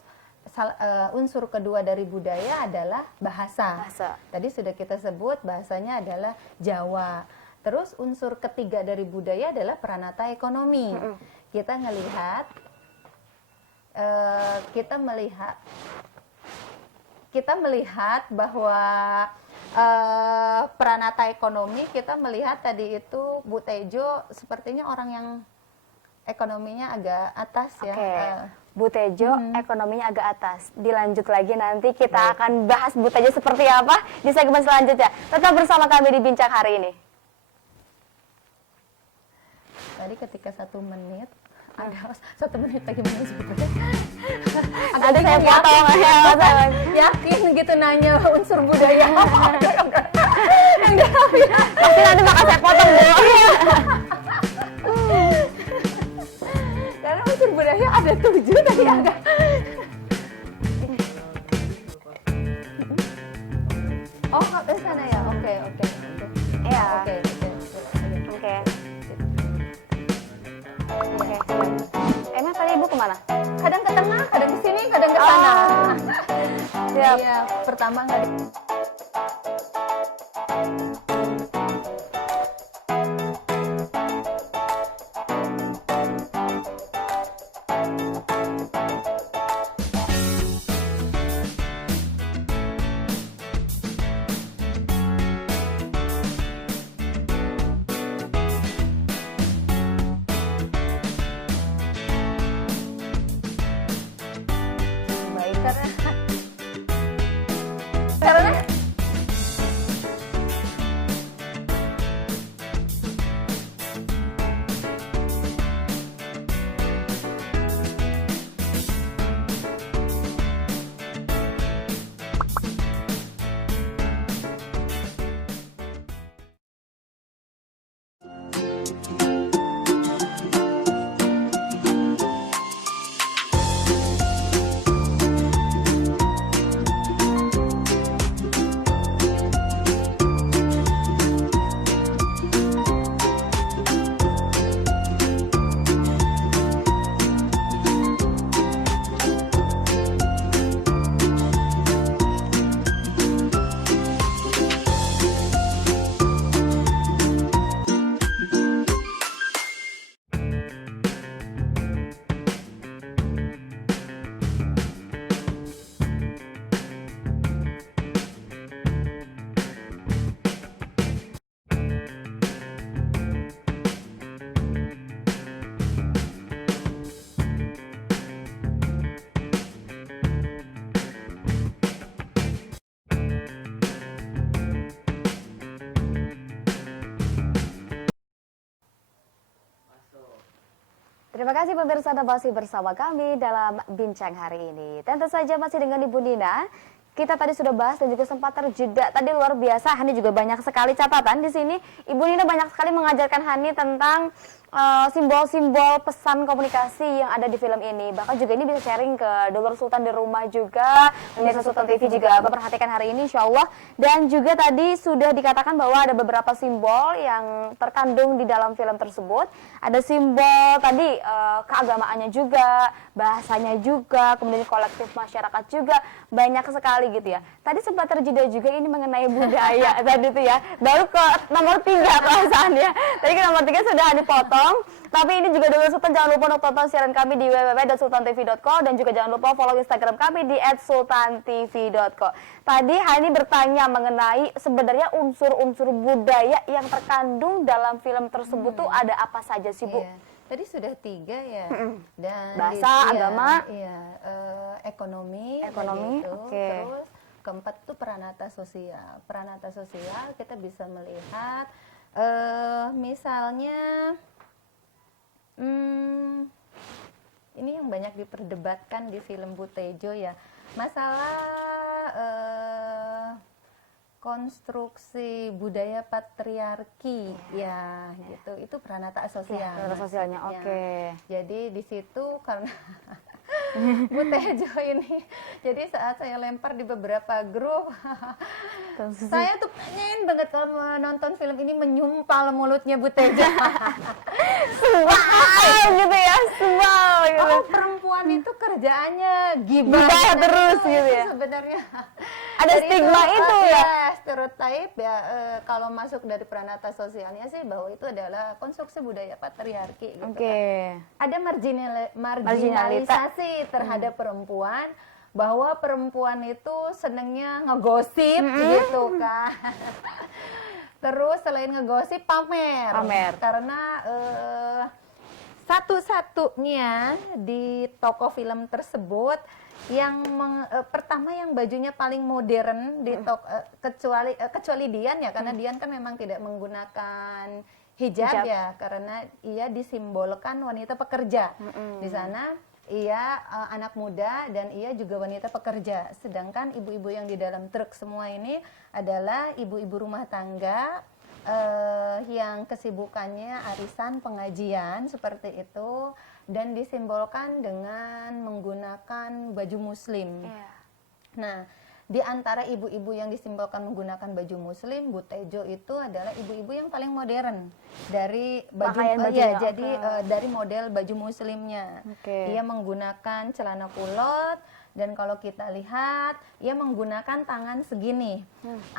unsur kedua dari budaya adalah bahasa. Bahasa. Tadi sudah kita sebut bahasanya adalah Jawa. Terus unsur ketiga dari budaya adalah peranata ekonomi. Kita ngelihat, kita melihat bahwa peranata ekonomi, kita melihat tadi itu Bu Tejo sepertinya orang yang ekonominya agak atas ya. Bu Tejo ekonominya agak atas. Dilanjut lagi nanti kita akan bahas Bu Tejo seperti apa di segmen selanjutnya. Tetap bersama kami di Bincang hari ini. Tadi ketika 1 menit, ada 1 menit lagi mana sebetulnya? Ada saya potong ya, Mas. Yakin gitu nanya unsur budaya. Pasti nanti bakal saya potong dulu. Karena unsur budaya ada 7 tadi agak. Oh, ke sana ya. Oke. Iya. Oke. Emang tadi Ibu kemana? Kadang ke tengah, kadang ke sini, kadang ke sana. Siap. Iya, pertama nggak di... Baik, karena Terima kasih pemirsa Anda masih bersama kami dalam Bincang hari ini. Tentu saja masih dengan Ibu Nina. Kita tadi sudah bahas dan juga sempat terjeda. Tadi luar biasa, Hani juga banyak sekali catatan di sini. Ibu Nina banyak sekali mengajarkan Hani tentang simbol-simbol pesan komunikasi yang ada di film ini. Bahkan juga ini bisa sharing ke Dulur Sultan di rumah juga. Pemirsa Sultan TV juga memperhatikan hari ini insya Allah. Dan juga tadi sudah dikatakan bahwa ada beberapa simbol yang terkandung di dalam film tersebut. Ada simbol tadi keagamaannya juga, bahasanya juga, kemudian kolektif masyarakat juga. Banyak sekali gitu ya. Tadi sempat terjeda juga ini mengenai budaya tadi itu ya. Baru ke nomor 3 perasaannya. Tadi ke nomor 3 sudah dipotong. Tapi ini juga Dulur Sultan jangan lupa untuk tonton siaran kami di www.sultantv.co dan juga jangan lupa follow Instagram kami di @sultantv.co. Tadi Hani bertanya mengenai sebenarnya unsur-unsur budaya yang terkandung dalam film tersebut tuh ada apa saja sih Bu? Iya. Tadi sudah 3 ya. Dan Bahasa, agama, ekonomi, Ekonomi, gitu. oke. Terus keempat itu peranata sosial. Peranata sosial kita bisa melihat misalnya ini yang banyak diperdebatkan di film Bu Tejo ya, masalah konstruksi budaya patriarki ya gitu, itu peranata sosial. Peranata sosialnya, maksudnya. oke. Jadi di situ karena Bu Tejo ini. Jadi saat saya lempar di beberapa grup, saya tuh pengen banget kalau nonton film ini menyumpal mulutnya Bu Tejo. Sebal gitu ya, sebal gitu. Oh, perempuan itu kerjaannya gibah terus itu, gitu itu ya. sebenarnya Ada dari stigma itu ya? Ya, stereotip ya, kalau masuk dari peranata sosialnya sih bahwa itu adalah konstruksi budaya patriarki gitu Oke. kan. Ada marginalisasi terhadap perempuan, bahwa perempuan itu senengnya ngegosip gitu kan. Terus selain ngegosip pamer. Karena satu-satunya di toko film tersebut yang pertama yang bajunya paling modern di kecuali Dian ya, karena Dian kan memang tidak menggunakan hijab ya, karena ia disimbolkan wanita pekerja. Di sana ia anak muda dan ia juga wanita pekerja. Sedangkan ibu-ibu yang di dalam truk semua ini adalah ibu-ibu rumah tangga yang kesibukannya arisan, pengajian seperti itu, dan disimbolkan dengan menggunakan baju muslim. Nah, di antara ibu-ibu yang disimbolkan menggunakan baju muslim, Bu Tejo itu adalah ibu-ibu yang paling modern dari baju, jadi dari model baju muslimnya. Ia menggunakan celana kulot, dan kalau kita lihat ia menggunakan tangan segini.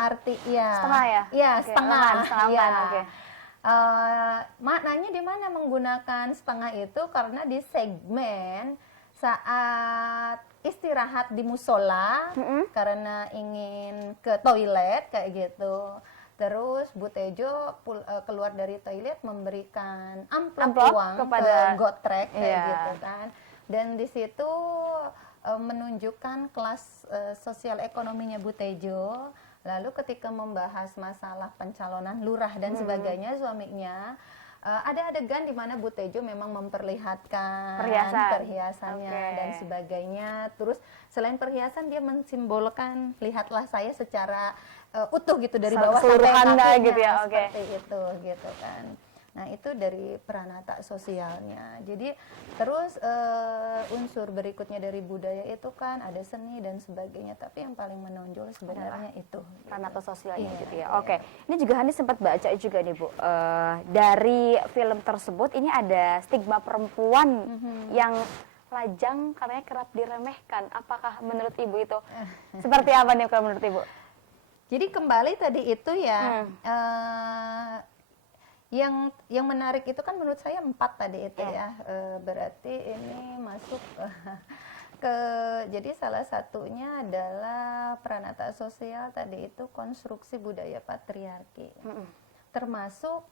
Arti ya setengah ya? Iya, setengah ya. okay. Maknanya di mana menggunakan setengah itu, karena di segmen saat istirahat di musola karena ingin ke toilet kayak gitu. Terus Bu Tejo keluar dari toilet memberikan amplop uang kepada Gotrek kayak gitu kan. Dan di situ menunjukkan kelas sosial ekonominya Bu Tejo. Lalu ketika membahas masalah pencalonan lurah dan sebagainya suaminya, ada adegan di mana Bu Tejo memang memperlihatkan perhiasannya dan sebagainya. Terus selain perhiasan dia mensimbolkan lihatlah saya secara utuh gitu dari bawah sampai kakinya gitu ya. Seperti itu gitu kan. Nah, itu dari peranata sosialnya. Jadi terus unsur berikutnya dari budaya itu kan ada seni dan sebagainya, tapi yang paling menonjol sebenarnya itu peranata sosialnya gitu ya. Oke. Ini juga Hani sempat baca juga nih Bu, dari film tersebut ini ada stigma perempuan yang lajang katanya kerap diremehkan. Apakah menurut Ibu itu seperti apa nih kalau menurut Ibu? Jadi kembali tadi itu ya, yang menarik itu kan menurut saya 4 tadi itu ya, berarti ini masuk ke, jadi salah satunya adalah peranata sosial tadi itu konstruksi budaya patriarki, termasuk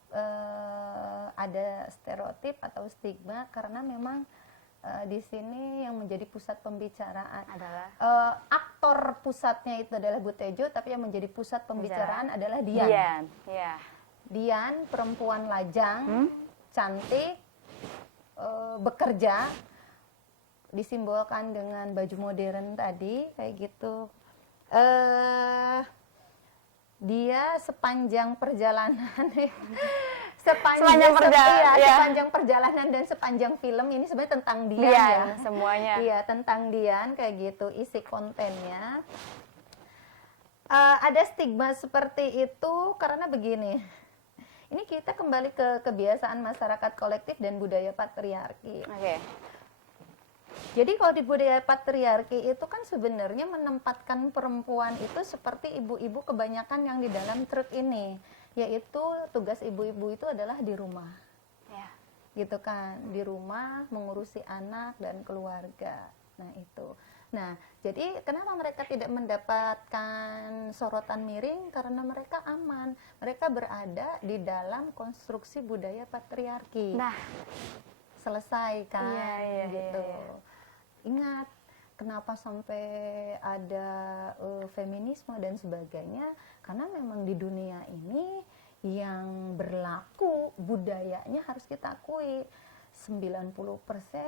ada stereotip atau stigma karena memang di sini yang menjadi pusat pembicaraan adalah aktor pusatnya itu adalah Bu Tejo, tapi yang menjadi pusat pembicaraan adalah Dian. Dian perempuan lajang, cantik, bekerja, disimbolkan dengan baju modern tadi kayak gitu. Dia sepanjang perjalanan sepanjang perjalanan dan sepanjang film ini sebenarnya tentang Dian ya semuanya. Iya, tentang Dian kayak gitu isi kontennya. Ada stigma seperti itu karena begini. Ini kita kembali ke kebiasaan masyarakat kolektif dan budaya patriarki. Jadi kalau di budaya patriarki itu kan sebenarnya menempatkan perempuan itu seperti ibu-ibu kebanyakan yang di dalam truk ini, yaitu tugas ibu-ibu itu adalah di rumah, gitu kan, di rumah mengurusi anak dan keluarga. Nah itu. Nah, jadi kenapa mereka tidak mendapatkan sorotan miring? Karena mereka aman. Mereka berada di dalam konstruksi budaya patriarki. Nah, selesai kan, gitu. Ingat, kenapa sampai ada feminisme dan sebagainya? Karena memang di dunia ini yang berlaku budayanya harus kita akui. 90%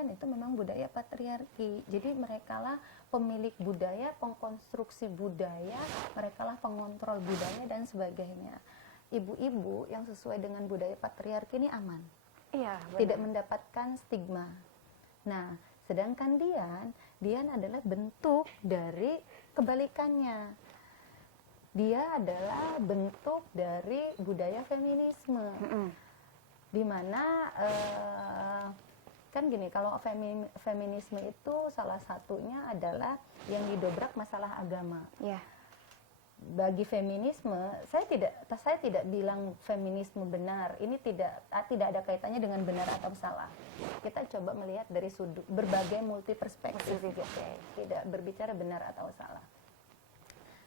itu memang budaya patriarki. Jadi merekalah pemilik budaya, pengkonstruksi budaya, merekalah pengontrol budaya dan sebagainya. Ibu-ibu yang sesuai dengan budaya patriarki ini aman. Iya, tidak mendapatkan stigma. Nah, sedangkan Dian, Dian adalah bentuk dari kebalikannya. Dia adalah bentuk dari budaya feminisme. Di mana kan gini, kalau feminisme itu salah satunya adalah yang didobrak masalah agama. Ya. Bagi feminisme, saya tidak bilang feminisme benar. Ini tidak ada kaitannya dengan benar atau salah. Kita coba melihat dari sudut berbagai multi perspektif. Tidak berbicara benar atau salah.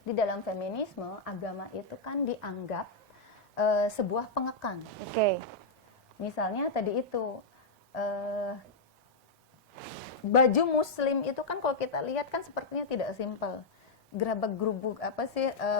Di dalam feminisme, agama itu kan dianggap sebuah pengekang. Misalnya tadi itu baju muslim itu kan kalau kita lihat kan sepertinya tidak simpel, gerabak gerubuk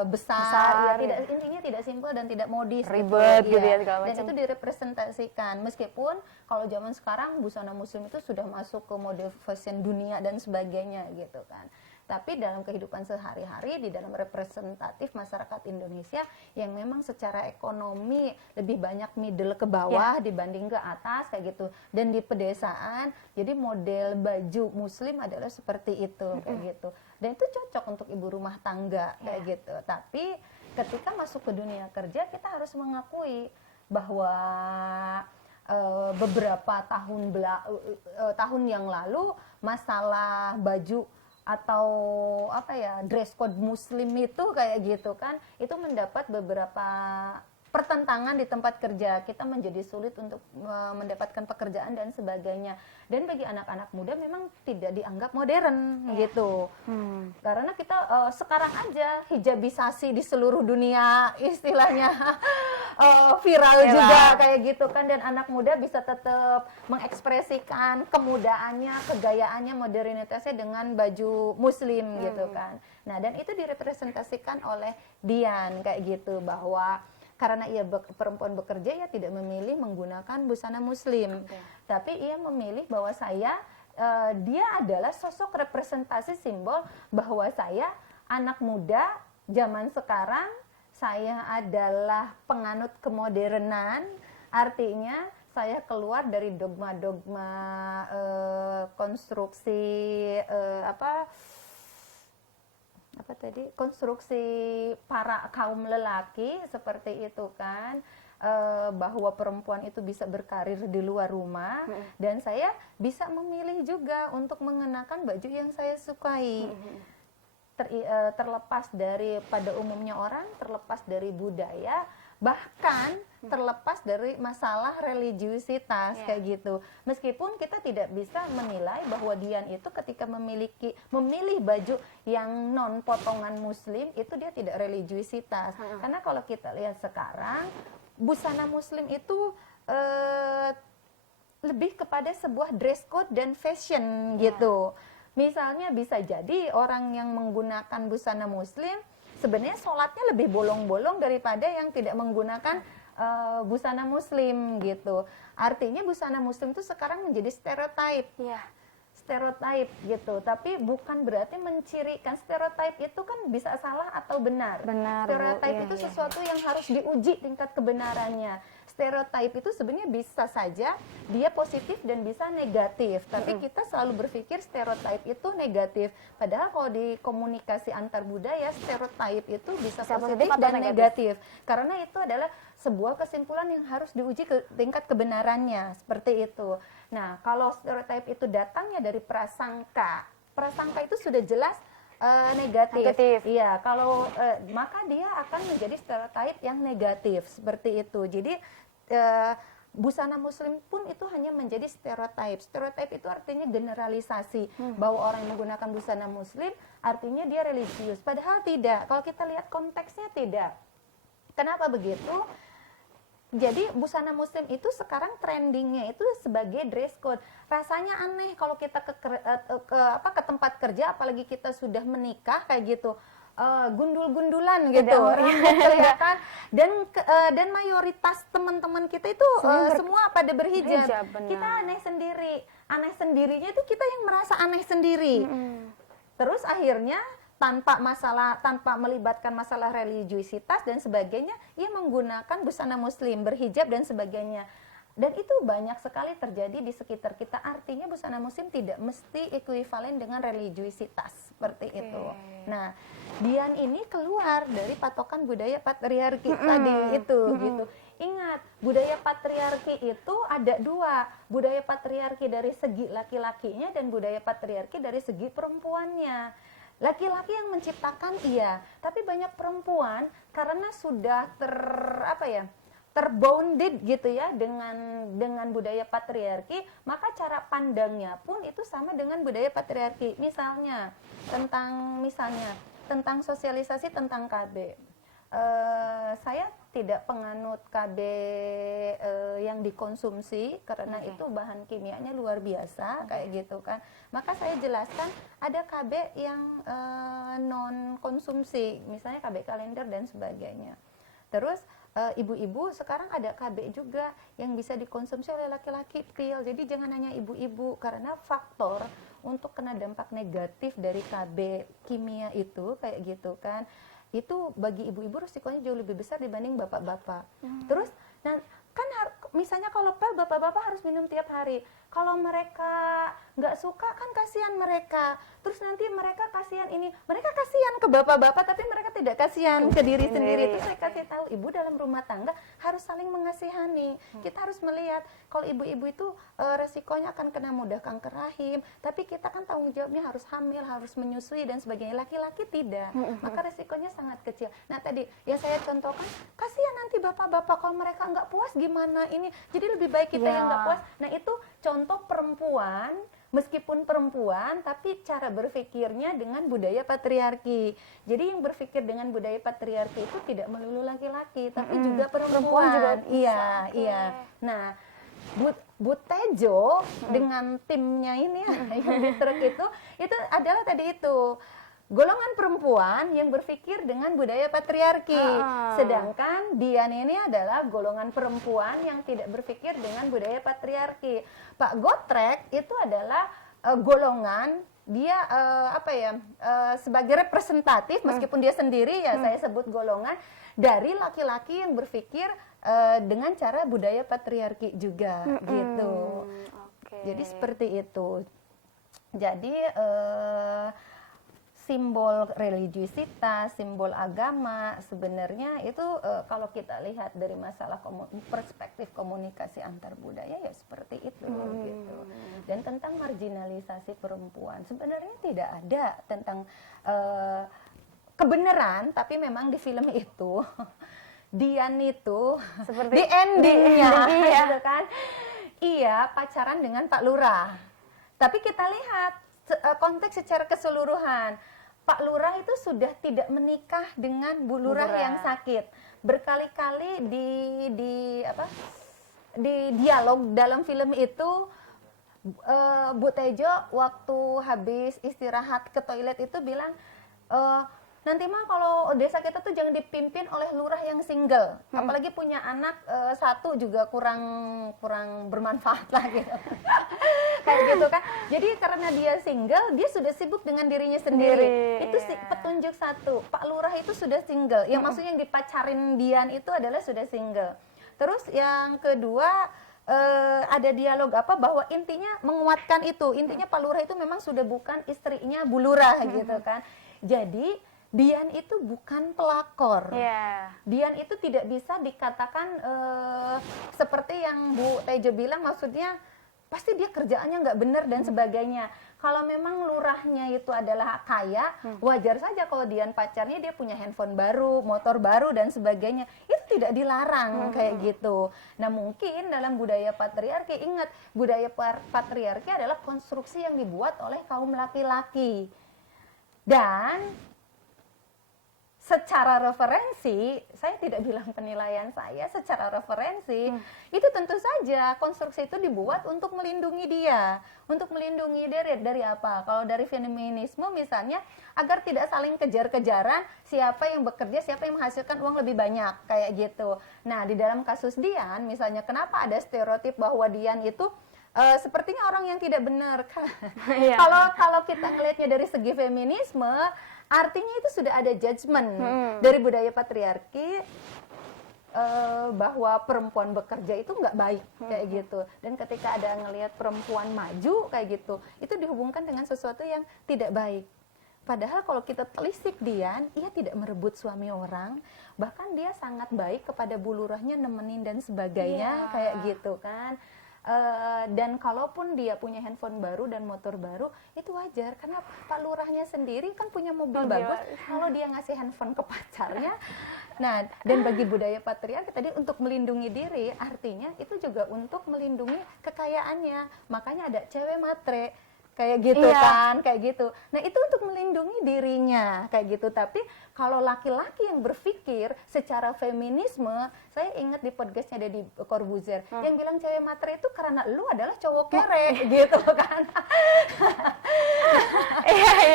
besar ya, intinya tidak simpel dan tidak modis, ribet gitu ya, segala dan macam. itu direpresentasikan. Meskipun kalau zaman sekarang busana muslim itu sudah masuk ke mode fashion dunia dan sebagainya gitu kan, tapi dalam kehidupan sehari-hari di dalam representatif masyarakat Indonesia yang memang secara ekonomi lebih banyak middle ke bawah dibanding ke atas kayak gitu, dan di pedesaan jadi model baju muslim adalah seperti itu kayak gitu, dan itu cocok untuk ibu rumah tangga kayak gitu. Tapi ketika masuk ke dunia kerja kita harus mengakui bahwa beberapa tahun yang lalu masalah baju atau dress code muslim itu kayak gitu kan, itu mendapat beberapa pertentangan di tempat kerja. Kita menjadi sulit untuk mendapatkan pekerjaan dan sebagainya. Dan bagi anak-anak muda memang tidak dianggap modern gitu. Karena kita sekarang aja hijabisasi di seluruh dunia istilahnya viral juga kayak gitu kan, dan anak muda bisa tetap mengekspresikan kemudaannya, kegayaannya, modernitasnya dengan baju muslim gitu kan. Nah, dan itu direpresentasikan oleh Dian kayak gitu, bahwa karena ia perempuan bekerja, ia tidak memilih menggunakan busana muslim, tapi ia memilih bahwa dia adalah sosok representasi simbol bahwa saya anak muda zaman sekarang, saya adalah penganut kemodernan, artinya saya keluar dari dogma-dogma konstruksi konstruksi para kaum lelaki seperti itu kan, bahwa perempuan itu bisa berkarir di luar rumah, dan saya bisa memilih juga untuk mengenakan baju yang saya sukai. Terlepas dari pada umumnya orang, terlepas dari budaya, bahkan terlepas dari masalah religiusitas kayak gitu. Meskipun kita tidak bisa menilai bahwa Dian itu ketika memilih baju yang non potongan muslim itu dia tidak religiusitas. Karena kalau kita lihat sekarang, busana muslim itu lebih kepada sebuah dress code dan fashion gitu. Misalnya bisa jadi orang yang menggunakan busana muslim sebenarnya sholatnya lebih bolong-bolong daripada yang tidak menggunakan busana muslim gitu. Artinya busana muslim itu sekarang menjadi stereotype. Stereotype gitu. Tapi bukan berarti mencirikan. Stereotype itu kan bisa salah atau benar. Stereotype itu sesuatu yang harus diuji tingkat kebenarannya. Stereotype itu sebenarnya bisa saja dia positif dan bisa negatif, tapi kita selalu berpikir stereotype itu negatif. Padahal kalau di komunikasi antar budaya, stereotype itu bisa positif dan negatif. Karena itu adalah sebuah kesimpulan yang harus diuji ke tingkat kebenarannya, seperti itu. Nah, kalau stereotype itu datangnya dari prasangka itu sudah jelas negatif. Iya, kalau maka dia akan menjadi stereotype yang negatif seperti itu. Jadi busana muslim pun itu hanya menjadi stereotype. Stereotype itu artinya generalisasi bahwa orang yang menggunakan busana muslim artinya dia religius. Padahal tidak. Kalau kita lihat konteksnya tidak. Kenapa begitu? Jadi busana muslim itu sekarang trendingnya itu sebagai dress code. Rasanya aneh kalau kita ke tempat kerja, apalagi kita sudah menikah kayak gitu, gundul-gundulan gitu, kelihatan, dan mayoritas teman-teman kita itu semua pada berhijab. Kita aneh sendiri, aneh sendirinya itu kita yang merasa aneh sendiri. Terus akhirnya tanpa melibatkan masalah religiusitas dan sebagainya, ia menggunakan busana muslim, berhijab dan sebagainya. Dan itu banyak sekali terjadi di sekitar kita. Artinya busana muslim tidak mesti ekuivalen dengan religiusitas seperti itu. Nah, Dian ini keluar dari patokan budaya patriarki tadi itu gitu. Ingat, budaya patriarki itu ada dua. Budaya patriarki dari segi laki-lakinya dan budaya patriarki dari segi perempuannya. Laki-laki yang menciptakan iya, tapi banyak perempuan karena sudah terbounded gitu ya dengan budaya patriarki, maka cara pandangnya pun itu sama dengan budaya patriarki. Misalnya tentang sosialisasi tentang KB. Saya tidak penganut KB yang dikonsumsi karena itu bahan kimianya luar biasa kayak gitu kan. Maka saya jelaskan ada KB yang non konsumsi, misalnya KB kalender dan sebagainya. Terus ibu-ibu sekarang ada KB juga yang bisa dikonsumsi oleh laki-laki, pil. Jadi jangan hanya ibu-ibu, karena faktor untuk kena dampak negatif dari KB kimia itu kayak gitu kan, itu bagi ibu-ibu risikonya jauh lebih besar dibanding bapak-bapak. Terus kan misalnya kalau pil bapak-bapak harus minum tiap hari. Kalau mereka nggak suka kan kasihan mereka. Terus nanti mereka kasihan mereka kasihan ke bapak-bapak tapi mereka tidak kasihan ke diri sendiri. Terus saya kasih tahu, ibu dalam rumah tangga harus saling mengasihani. Kita harus melihat kalau ibu-ibu itu resikonya akan kena mudah kanker rahim, tapi kita kan tanggung jawabnya harus hamil, harus menyusui dan sebagainya. Laki-laki tidak, maka resikonya sangat kecil. Nah tadi yang saya contohkan, kasihan nanti bapak-bapak kalau mereka nggak puas gimana ini. Jadi lebih baik kita yang nggak puas. Nah itu contoh perempuan, meskipun perempuan tapi cara berpikirnya dengan budaya patriarki. Jadi yang berpikir dengan budaya patriarki itu tidak melulu laki-laki tapi juga perempuan juga bisa. Iya. Nah, Bu Tejo dengan timnya ini yang di truk itu adalah tadi itu golongan perempuan yang berpikir dengan budaya patriarki. Sedangkan Dian ini adalah golongan perempuan yang tidak berpikir dengan budaya patriarki. Pak Gotrek itu adalah golongan dia sebagai representatif, meskipun dia sendiri ya saya sebut golongan dari laki-laki yang berpikir dengan cara budaya patriarki juga gitu. Jadi seperti itu. Jadi simbol religiusitas, simbol agama sebenarnya itu kalau kita lihat dari masalah perspektif komunikasi antar budaya ya seperti itu gitu. Dan tentang marginalisasi perempuan sebenarnya tidak ada tentang kebenaran, tapi memang di film itu Dian itu seperti di endingnya gitu kan, iya pacaran dengan Pak Lurah. Tapi kita lihat konteks secara keseluruhan. Pak Lurah itu sudah tidak menikah dengan Bu Lurah yang sakit. Berkali-kali di dialog dalam film itu Bu Tejo waktu habis istirahat ke toilet itu bilang, nanti mah kalau desa kita tuh jangan dipimpin oleh lurah yang single, apalagi punya anak satu juga kurang bermanfaat lah gitu. Kayak gitu kan. Jadi karena dia single, dia sudah sibuk dengan dirinya sendiri. Itu petunjuk satu. Pak Lurah itu sudah single. Yang maksudnya yang dipacarin Dian itu adalah sudah single. Terus yang kedua ada dialog bahwa intinya menguatkan itu. Intinya Pak Lurah itu memang sudah bukan istrinya Bu Lurah gitu kan. Jadi Dian itu bukan pelakor. Dian itu tidak bisa dikatakan seperti yang Bu Tejo bilang, maksudnya pasti dia kerjaannya nggak benar dan sebagainya. Kalau memang lurahnya itu adalah kaya, wajar saja kalau Dian pacarnya dia punya handphone baru, motor baru dan sebagainya. Itu tidak dilarang kayak gitu. Nah mungkin dalam budaya patriarki, ingat budaya patriarki adalah konstruksi yang dibuat oleh kaum laki-laki. Dan secara referensi, saya tidak bilang penilaian saya, secara referensi, itu tentu saja konstruksi itu dibuat untuk melindungi dia. Untuk melindungi dari apa? Kalau dari feminisme misalnya, agar tidak saling kejar-kejaran siapa yang bekerja, siapa yang menghasilkan uang lebih banyak, kayak gitu. Nah, di dalam kasus Dian, misalnya kenapa ada stereotip bahwa Dian itu sepertinya orang yang tidak benar. Kalau kita ngelihatnya dari segi feminisme, artinya itu sudah ada judgement dari budaya patriarki bahwa perempuan bekerja itu nggak baik kayak gitu. Dan ketika ada ngelihat perempuan maju kayak gitu, itu dihubungkan dengan sesuatu yang tidak baik. Padahal kalau kita telisik dia tidak merebut suami orang, bahkan dia sangat baik kepada bu lurahnya, nemenin dan sebagainya kayak gitu kan. Dan kalaupun dia punya handphone baru dan motor baru, itu wajar karena Pak Lurahnya sendiri kan punya mobil bagus. Kalau dia ngasih handphone ke pacarnya, nah, dan bagi budaya patriarki tadi untuk melindungi diri, artinya itu juga untuk melindungi kekayaannya. Makanya ada cewek matre kayak gitu kan, kayak gitu. Nah, itu untuk melindungi dirinya kayak gitu. Tapi kalau laki-laki yang berpikir secara feminisme, saya ingat di podcastnya Deddy Corbuzier yang bilang cewek matre itu karena lu adalah cowok kere gitu kan.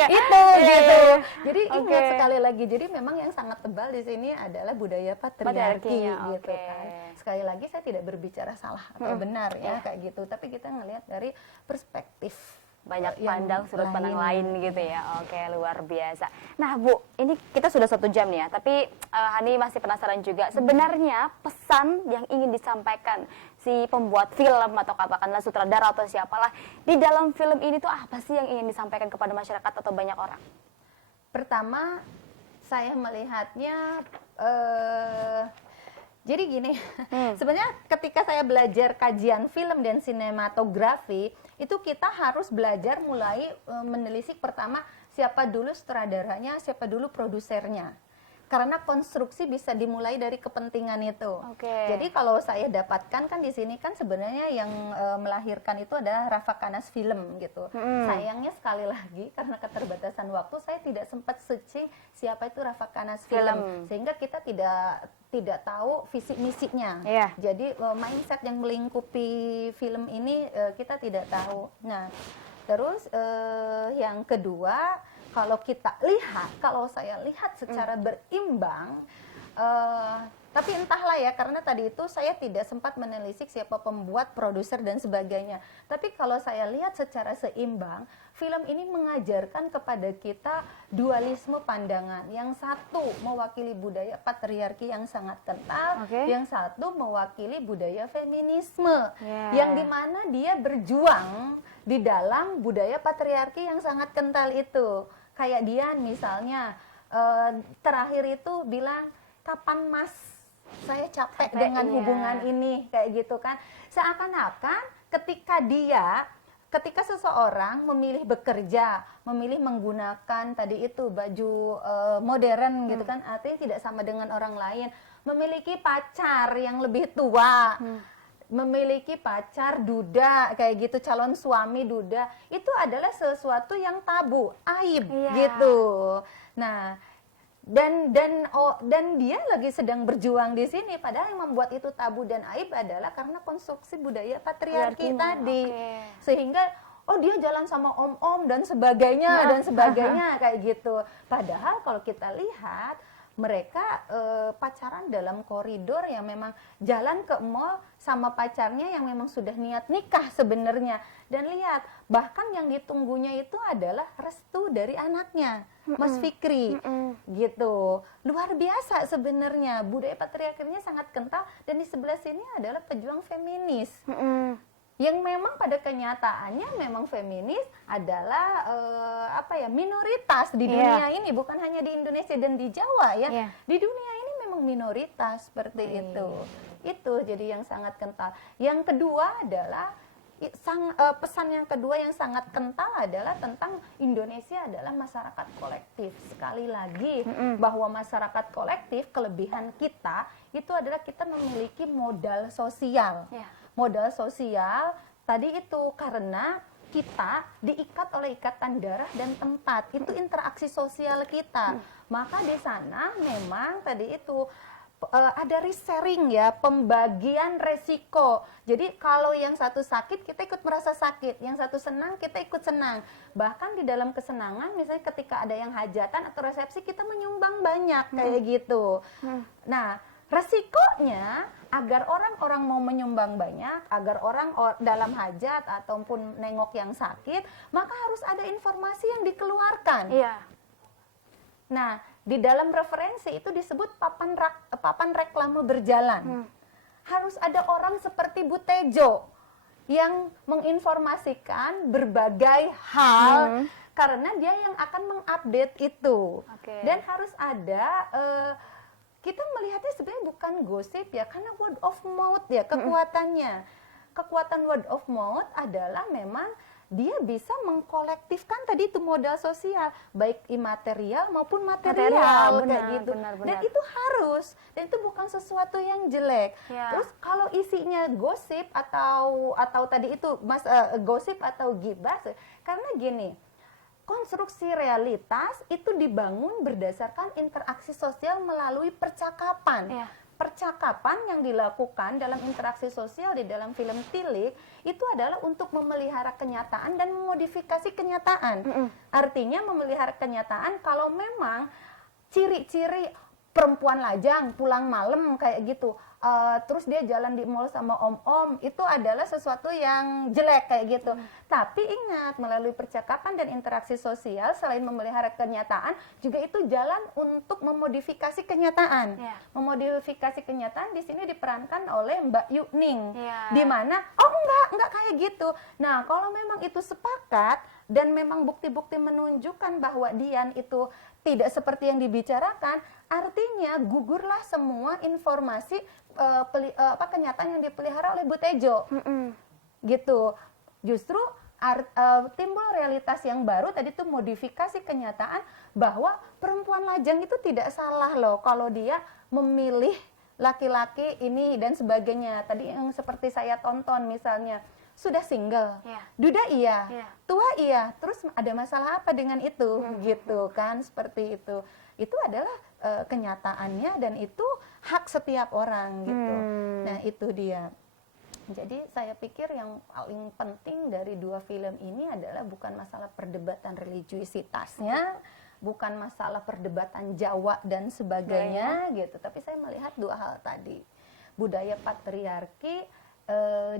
Itu gitu. Jadi ingat sekali lagi, jadi memang yang sangat tebal di sini adalah budaya patriarki gitu kan. Sekali lagi saya tidak berbicara salah atau benar ya kayak gitu, tapi kita ngelihat dari perspektif banyak pandang sudut pandang lain gitu ya. Oke, luar biasa. Nah Bu, ini kita sudah 1 jam nih ya, tapi Hani masih penasaran juga sebenarnya pesan yang ingin disampaikan si pembuat film atau katakanlah sutradara atau siapalah di dalam film ini tuh apa sih yang ingin disampaikan kepada masyarakat atau banyak orang? Pertama, saya melihatnya jadi gini, sebenarnya ketika saya belajar kajian film dan sinematografi, itu kita harus belajar mulai menelisik pertama siapa dulu sutradaranya, siapa dulu produsernya. Karena konstruksi bisa dimulai dari kepentingan itu. Jadi kalau saya dapatkan kan di sini kan sebenarnya yang melahirkan itu adalah Rafa Kanas Film gitu. Sayangnya sekali lagi karena keterbatasan waktu saya tidak sempat searching siapa itu Rafa Kanas Film, sehingga kita tidak tahu visi misinya. Jadi mindset yang melingkupi film ini kita tidak tahu. Nah, terus yang kedua, kalau saya lihat secara berimbang, tapi entahlah ya, karena tadi itu saya tidak sempat menelisik siapa pembuat, produser dan sebagainya. Tapi kalau saya lihat secara seimbang, film ini mengajarkan kepada kita dualisme pandangan. Yang satu mewakili budaya patriarki yang sangat kental, yang satu mewakili budaya feminisme, yang dimana dia berjuang di dalam budaya patriarki yang sangat kental itu. Kayak Dian misalnya, terakhir itu bilang, kapan Mas saya capek dengan hubungan ini, kayak gitu kan. Seakan-akan ketika seseorang memilih bekerja, memilih menggunakan tadi itu baju modern gitu kan, artinya tidak sama dengan orang lain, memiliki pacar yang lebih tua, memiliki pacar duda kayak gitu, calon suami duda, itu adalah sesuatu yang tabu, aib gitu. Nah, dan dia lagi sedang berjuang di sini, padahal yang membuat itu tabu dan aib adalah karena konstruksi budaya patriarki tadi. Sehingga dia jalan sama om-om dan sebagainya kayak gitu. Padahal kalau kita lihat mereka pacaran dalam koridor yang memang jalan ke mall sama pacarnya yang memang sudah niat nikah sebenarnya. Dan lihat, bahkan yang ditunggunya itu adalah restu dari anaknya, Mas Fikri, gitu. Luar biasa sebenarnya, budaya patriarkinya sangat kental, dan di sebelah sini adalah pejuang feminis. Yang memang pada kenyataannya memang feminis adalah minoritas di dunia ini, bukan hanya di Indonesia dan di Jawa ya. Di dunia ini memang minoritas seperti itu. Itu jadi yang sangat kental. Yang kedua adalah pesan yang kedua yang sangat kental adalah tentang Indonesia adalah masyarakat kolektif. Sekali lagi bahwa masyarakat kolektif, kelebihan kita itu adalah kita memiliki modal sosial. Modal sosial tadi itu karena kita diikat oleh ikatan darah dan tempat, itu interaksi sosial kita. Maka di sana memang tadi itu ada risk-sharing ya, pembagian resiko. Jadi kalau yang satu sakit, kita ikut merasa sakit, yang satu senang, kita ikut senang. Bahkan di dalam kesenangan, misalnya ketika ada yang hajatan atau resepsi, kita menyumbang banyak kayak gitu. Nah, resikonya agar orang-orang mau menyumbang banyak, agar orang dalam hajat ataupun nengok yang sakit, maka harus ada informasi yang dikeluarkan. Nah, Di dalam referensi itu disebut papan reklame berjalan. Harus ada orang seperti Bu Tejo yang menginformasikan berbagai hal karena dia yang akan mengupdate itu. Dan harus ada kita melihatnya sebenarnya bukan gosip ya, karena word of mouth ya kekuatannya. Kekuatan word of mouth adalah memang dia bisa mengkolektifkan tadi itu modal sosial, baik imaterial maupun material kayak gitu. Dan itu harus, dan itu bukan sesuatu yang jelek. Terus kalau isinya gosip atau tadi itu gosip atau gibah, karena gini, konstruksi realitas itu dibangun berdasarkan interaksi sosial melalui percakapan. Percakapan yang dilakukan dalam interaksi sosial di dalam film Tilik itu adalah untuk memelihara kenyataan dan memodifikasi kenyataan. Artinya memelihara kenyataan kalau memang ciri-ciri perempuan lajang pulang malam kayak gitu, terus dia jalan di mall sama om-om, itu adalah sesuatu yang jelek kayak gitu. Tapi ingat, melalui percakapan dan interaksi sosial selain memelihara kenyataan, juga itu jalan untuk memodifikasi kenyataan. Memodifikasi kenyataan di sini diperankan oleh Mbak Yuning, di mana enggak kayak gitu. Nah, kalau memang itu sepakat dan memang bukti-bukti menunjukkan bahwa Dian itu tidak seperti yang dibicarakan, artinya gugurlah semua informasi kenyataan yang dipelihara oleh Bu Tejo. Gitu. Justru timbul realitas yang baru tadi tuh modifikasi kenyataan bahwa perempuan lajang itu tidak salah loh kalau dia memilih laki-laki ini dan sebagainya. Tadi yang seperti saya tonton misalnya, sudah single, duda iya, tua iya, terus ada masalah apa dengan itu, gitu kan, seperti itu. Itu adalah kenyataannya dan itu hak setiap orang gitu. Nah itu dia. Jadi saya pikir yang paling penting dari dua film ini adalah bukan masalah perdebatan religiusitasnya, bukan masalah perdebatan Jawa dan sebagainya gitu. Tapi saya melihat dua hal tadi, budaya patriarki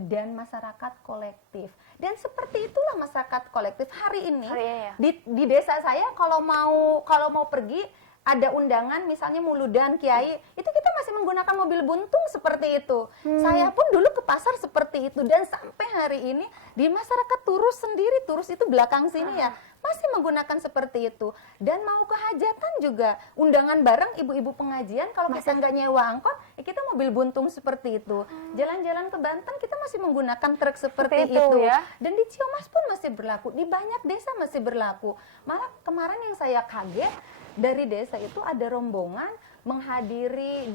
dan masyarakat kolektif. Dan seperti itulah masyarakat kolektif hari ini. Di desa saya kalau mau pergi ada undangan misalnya muludan kiai, itu kita masih menggunakan mobil buntung seperti itu. Saya pun dulu ke pasar seperti itu dan sampai hari ini di masyarakat Turus sendiri, Turus itu belakang sini ya, masih menggunakan seperti itu. Dan mau ke hajatan juga undangan bareng ibu-ibu pengajian, kalau kita nggak nyewa angkot, ya kita mobil buntung seperti itu. Jalan-jalan ke Banten kita masih menggunakan truk seperti itu. Dan di Ciamas pun masih berlaku, di banyak desa masih berlaku. Malah kemarin yang saya kaget, dari desa itu ada rombongan menghadiri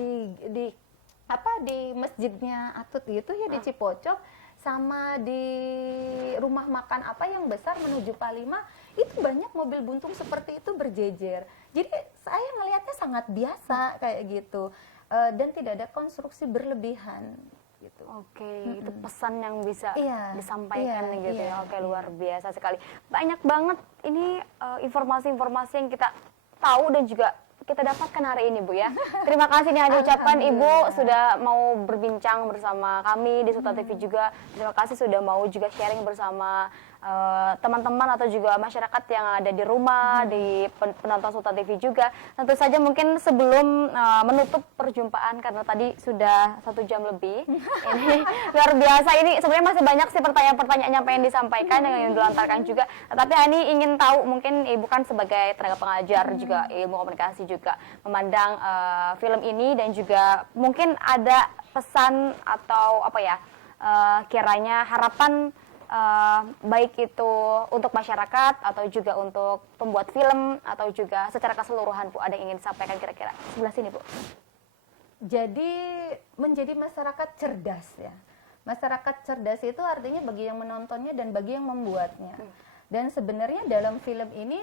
di masjidnya Atut gitu ya, di Cipocok, sama di rumah makan apa yang besar menuju Palima, itu banyak mobil buntung seperti itu berjejer. Jadi saya ngelihatnya sangat biasa kayak gitu, dan tidak ada konstruksi berlebihan gitu. Itu pesan yang bisa disampaikan gitu ya. Luar biasa sekali. Banyak banget ini informasi-informasi yang kita tahu dan juga kita dapatkan hari ini, Bu ya. Terima kasih nih diucapkan Ibu sudah mau berbincang bersama kami di Sultan TV juga. Terima kasih sudah mau juga sharing bersama teman-teman atau juga masyarakat yang ada di rumah, di penonton Sultan TV juga. Tentu saja mungkin sebelum menutup perjumpaan, karena tadi sudah 1 jam lebih, ini luar biasa. Ini sebenarnya masih banyak sih pertanyaan-pertanyaan yang pengen disampaikan, yang dilontarkan juga. Tapi Hani ingin tahu, mungkin Ibu kan sebagai tenaga pengajar juga, ilmu komunikasi juga, memandang film ini dan juga mungkin ada pesan atau apa ya, kiranya harapan baik itu untuk masyarakat atau juga untuk pembuat film atau juga secara keseluruhan, Bu, ada yang ingin disampaikan kira-kira sebelah sini, Bu? Jadi menjadi masyarakat cerdas ya. Masyarakat cerdas itu artinya bagi yang menontonnya dan bagi yang membuatnya. Dan sebenarnya dalam film ini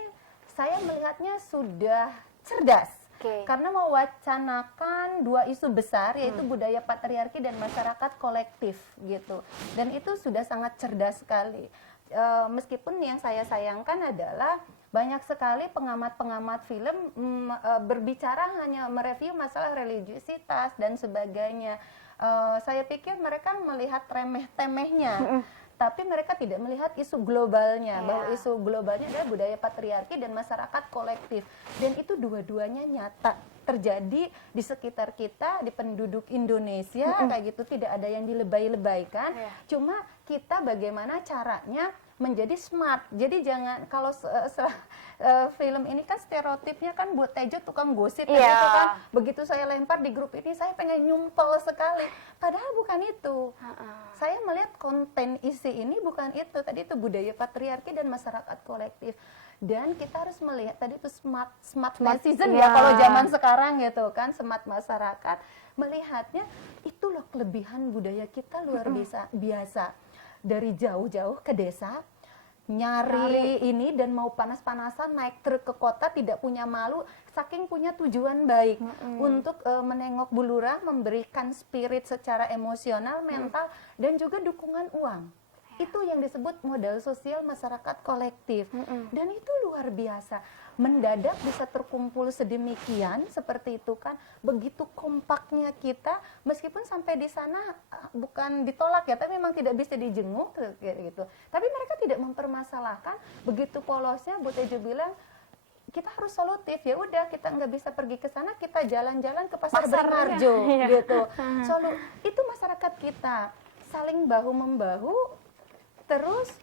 saya melihatnya sudah cerdas. Karena mewacanakan 2 isu besar, yaitu budaya patriarki dan masyarakat kolektif gitu. Dan itu sudah sangat cerdas sekali. Meskipun yang saya sayangkan adalah banyak sekali pengamat-pengamat film berbicara hanya mereview masalah religiusitas dan sebagainya. Saya pikir mereka melihat remeh-temehnya. tapi mereka tidak melihat isu globalnya, bahwa isu globalnya adalah budaya patriarki dan masyarakat kolektif. Dan itu dua-duanya nyata terjadi di sekitar kita, di penduduk Indonesia, kayak gitu, tidak ada yang dilebay-lebaykan. Cuma kita bagaimana caranya menjadi smart. Jadi jangan, kalau film ini kan stereotipnya kan buat Tejo tukang gosip gitu kan. Begitu saya lempar di grup ini, saya pengen nyumpel sekali. Padahal bukan itu. Saya melihat konten isi ini bukan itu. Tadi itu budaya patriarki dan masyarakat kolektif. Dan kita harus melihat tadi itu smart citizen ya kalau zaman sekarang gitu kan, smart masyarakat. Melihatnya itu loh kelebihan budaya kita luar biasa. Dari jauh-jauh ke desa, nyari ini dan mau panas-panasan naik truk ke kota, tidak punya malu, saking punya tujuan baik untuk menengok Bulurah, memberikan spirit secara emosional, mental, dan juga dukungan uang. Itu yang disebut modal sosial masyarakat kolektif. Dan itu luar biasa. Mendadak bisa terkumpul sedemikian seperti itu kan, begitu kompaknya kita, meskipun sampai di sana bukan ditolak ya, tapi memang tidak bisa dijenguk gitu. Tapi mereka tidak mempermasalahkan, begitu polosnya Bu Tejo bilang kita harus solutif, ya udah kita nggak bisa pergi ke sana, kita jalan-jalan ke pasar Beringharjo gitu. Itu masyarakat kita saling bahu membahu, terus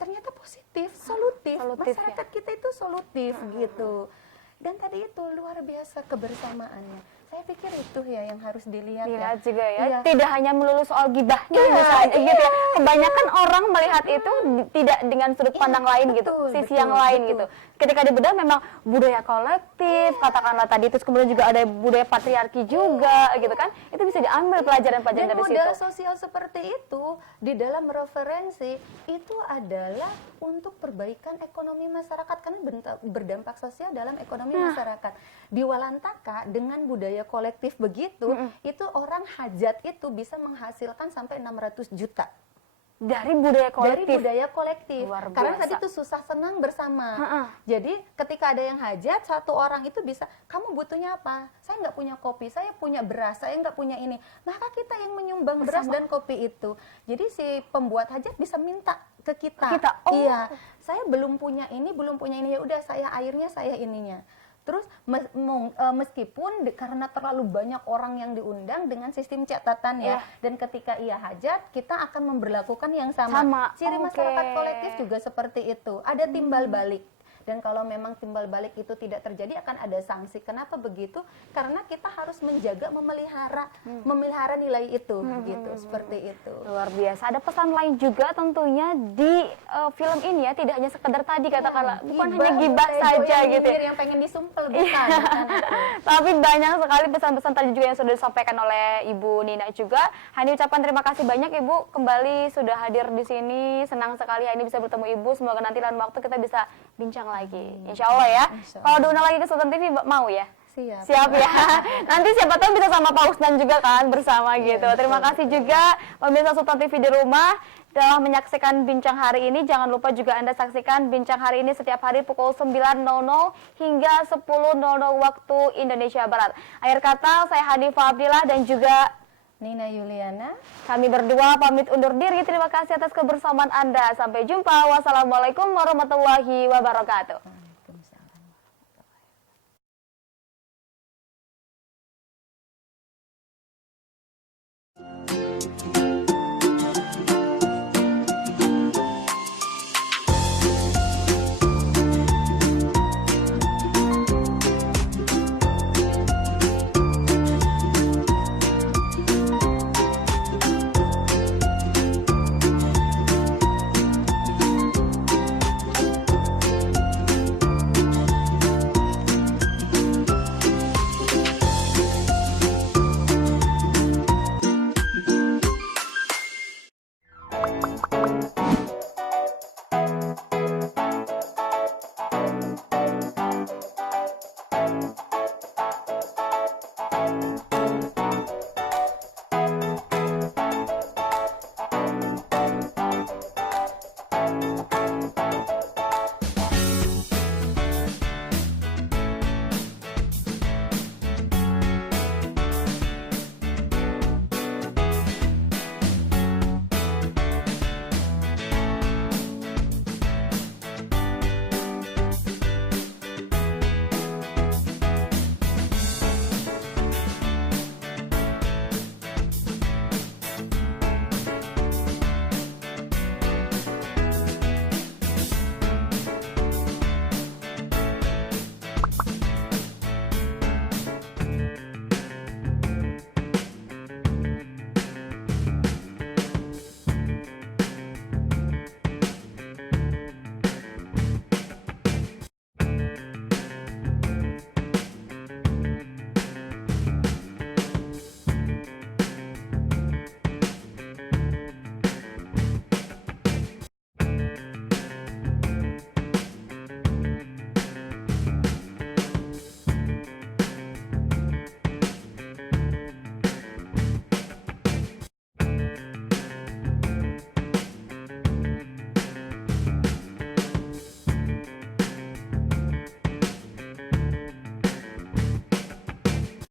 ternyata positif, solutif. Masyarakat kita itu solutif gitu. Dan tadi itu luar biasa kebersamaannya. Saya pikir itu ya yang harus dilihat juga ya. Tidak hanya melulu soal gibahnya misalnya gitu ya. Kebanyakan orang melihat itu tidak dengan sudut pandang lain gitu, sisi yang lain gitu. Ketika dibedah memang budaya kolektif, katakanlah tadi, terus kemudian juga ada budaya patriarki juga gitu kan. Itu bisa diambil pelajaran-pelajaran dari situ. Dan modal sosial seperti itu di dalam referensi itu adalah untuk perbaikan ekonomi masyarakat, karena berdampak sosial dalam ekonomi masyarakat. Di Walantaka dengan budaya kolektif begitu, itu orang hajat itu bisa menghasilkan sampai 600 juta. Dari budaya kolektif. Dari budaya kolektif. Luar biasa. Karena tadi itu susah senang bersama. Jadi ketika ada yang hajat, satu orang itu bisa, kamu butuhnya apa? Saya nggak punya kopi, saya punya beras, saya nggak punya ini. Maka kita yang menyumbang beras dan kopi itu. Jadi si pembuat hajat bisa minta ke kita. Iya, saya belum punya ini, ya udah saya airnya, saya ininya. Terus meskipun karena terlalu banyak orang yang diundang dengan sistem catatan ya, dan ketika ia hajat kita akan memberlakukan yang sama. Ciri masyarakat kolektif juga seperti itu, ada timbal balik. Dan kalau memang timbal balik itu tidak terjadi akan ada sanksi. Kenapa begitu? Karena kita harus menjaga, memelihara nilai itu, gitu, seperti itu. Luar biasa. Ada pesan lain juga tentunya di film ini ya, tidak hanya sekedar tadi katakanlah, bukan hanya gibah saja gitu. Yang pengen disumpel bukan. Tapi banyak sekali pesan-pesan tadi juga yang sudah disampaikan oleh Ibu Nina juga. Hani ucapkan terima kasih banyak Ibu, kembali sudah hadir di sini. Senang sekali Hani bisa bertemu Ibu. Semoga nanti lain waktu kita bisa bincang lagi. Insya Allah ya. Kalau diundang lagi ke Sultan TV mau ya? Siap ya. Nanti siapa tahu bisa sama Pak Usnan juga kan bersama gitu. Terima kasih juga pemirsa Sultan TV di rumah telah menyaksikan bincang hari ini. Jangan lupa juga Anda saksikan bincang hari ini setiap hari pukul 9.00 hingga 10.00 waktu Indonesia Barat. Akhir kata saya Hanifah Abdillah dan juga Nina Yuliana. Kami berdua pamit undur diri. Terima kasih atas kebersamaan Anda. Sampai jumpa. Wassalamualaikum warahmatullahi wabarakatuh.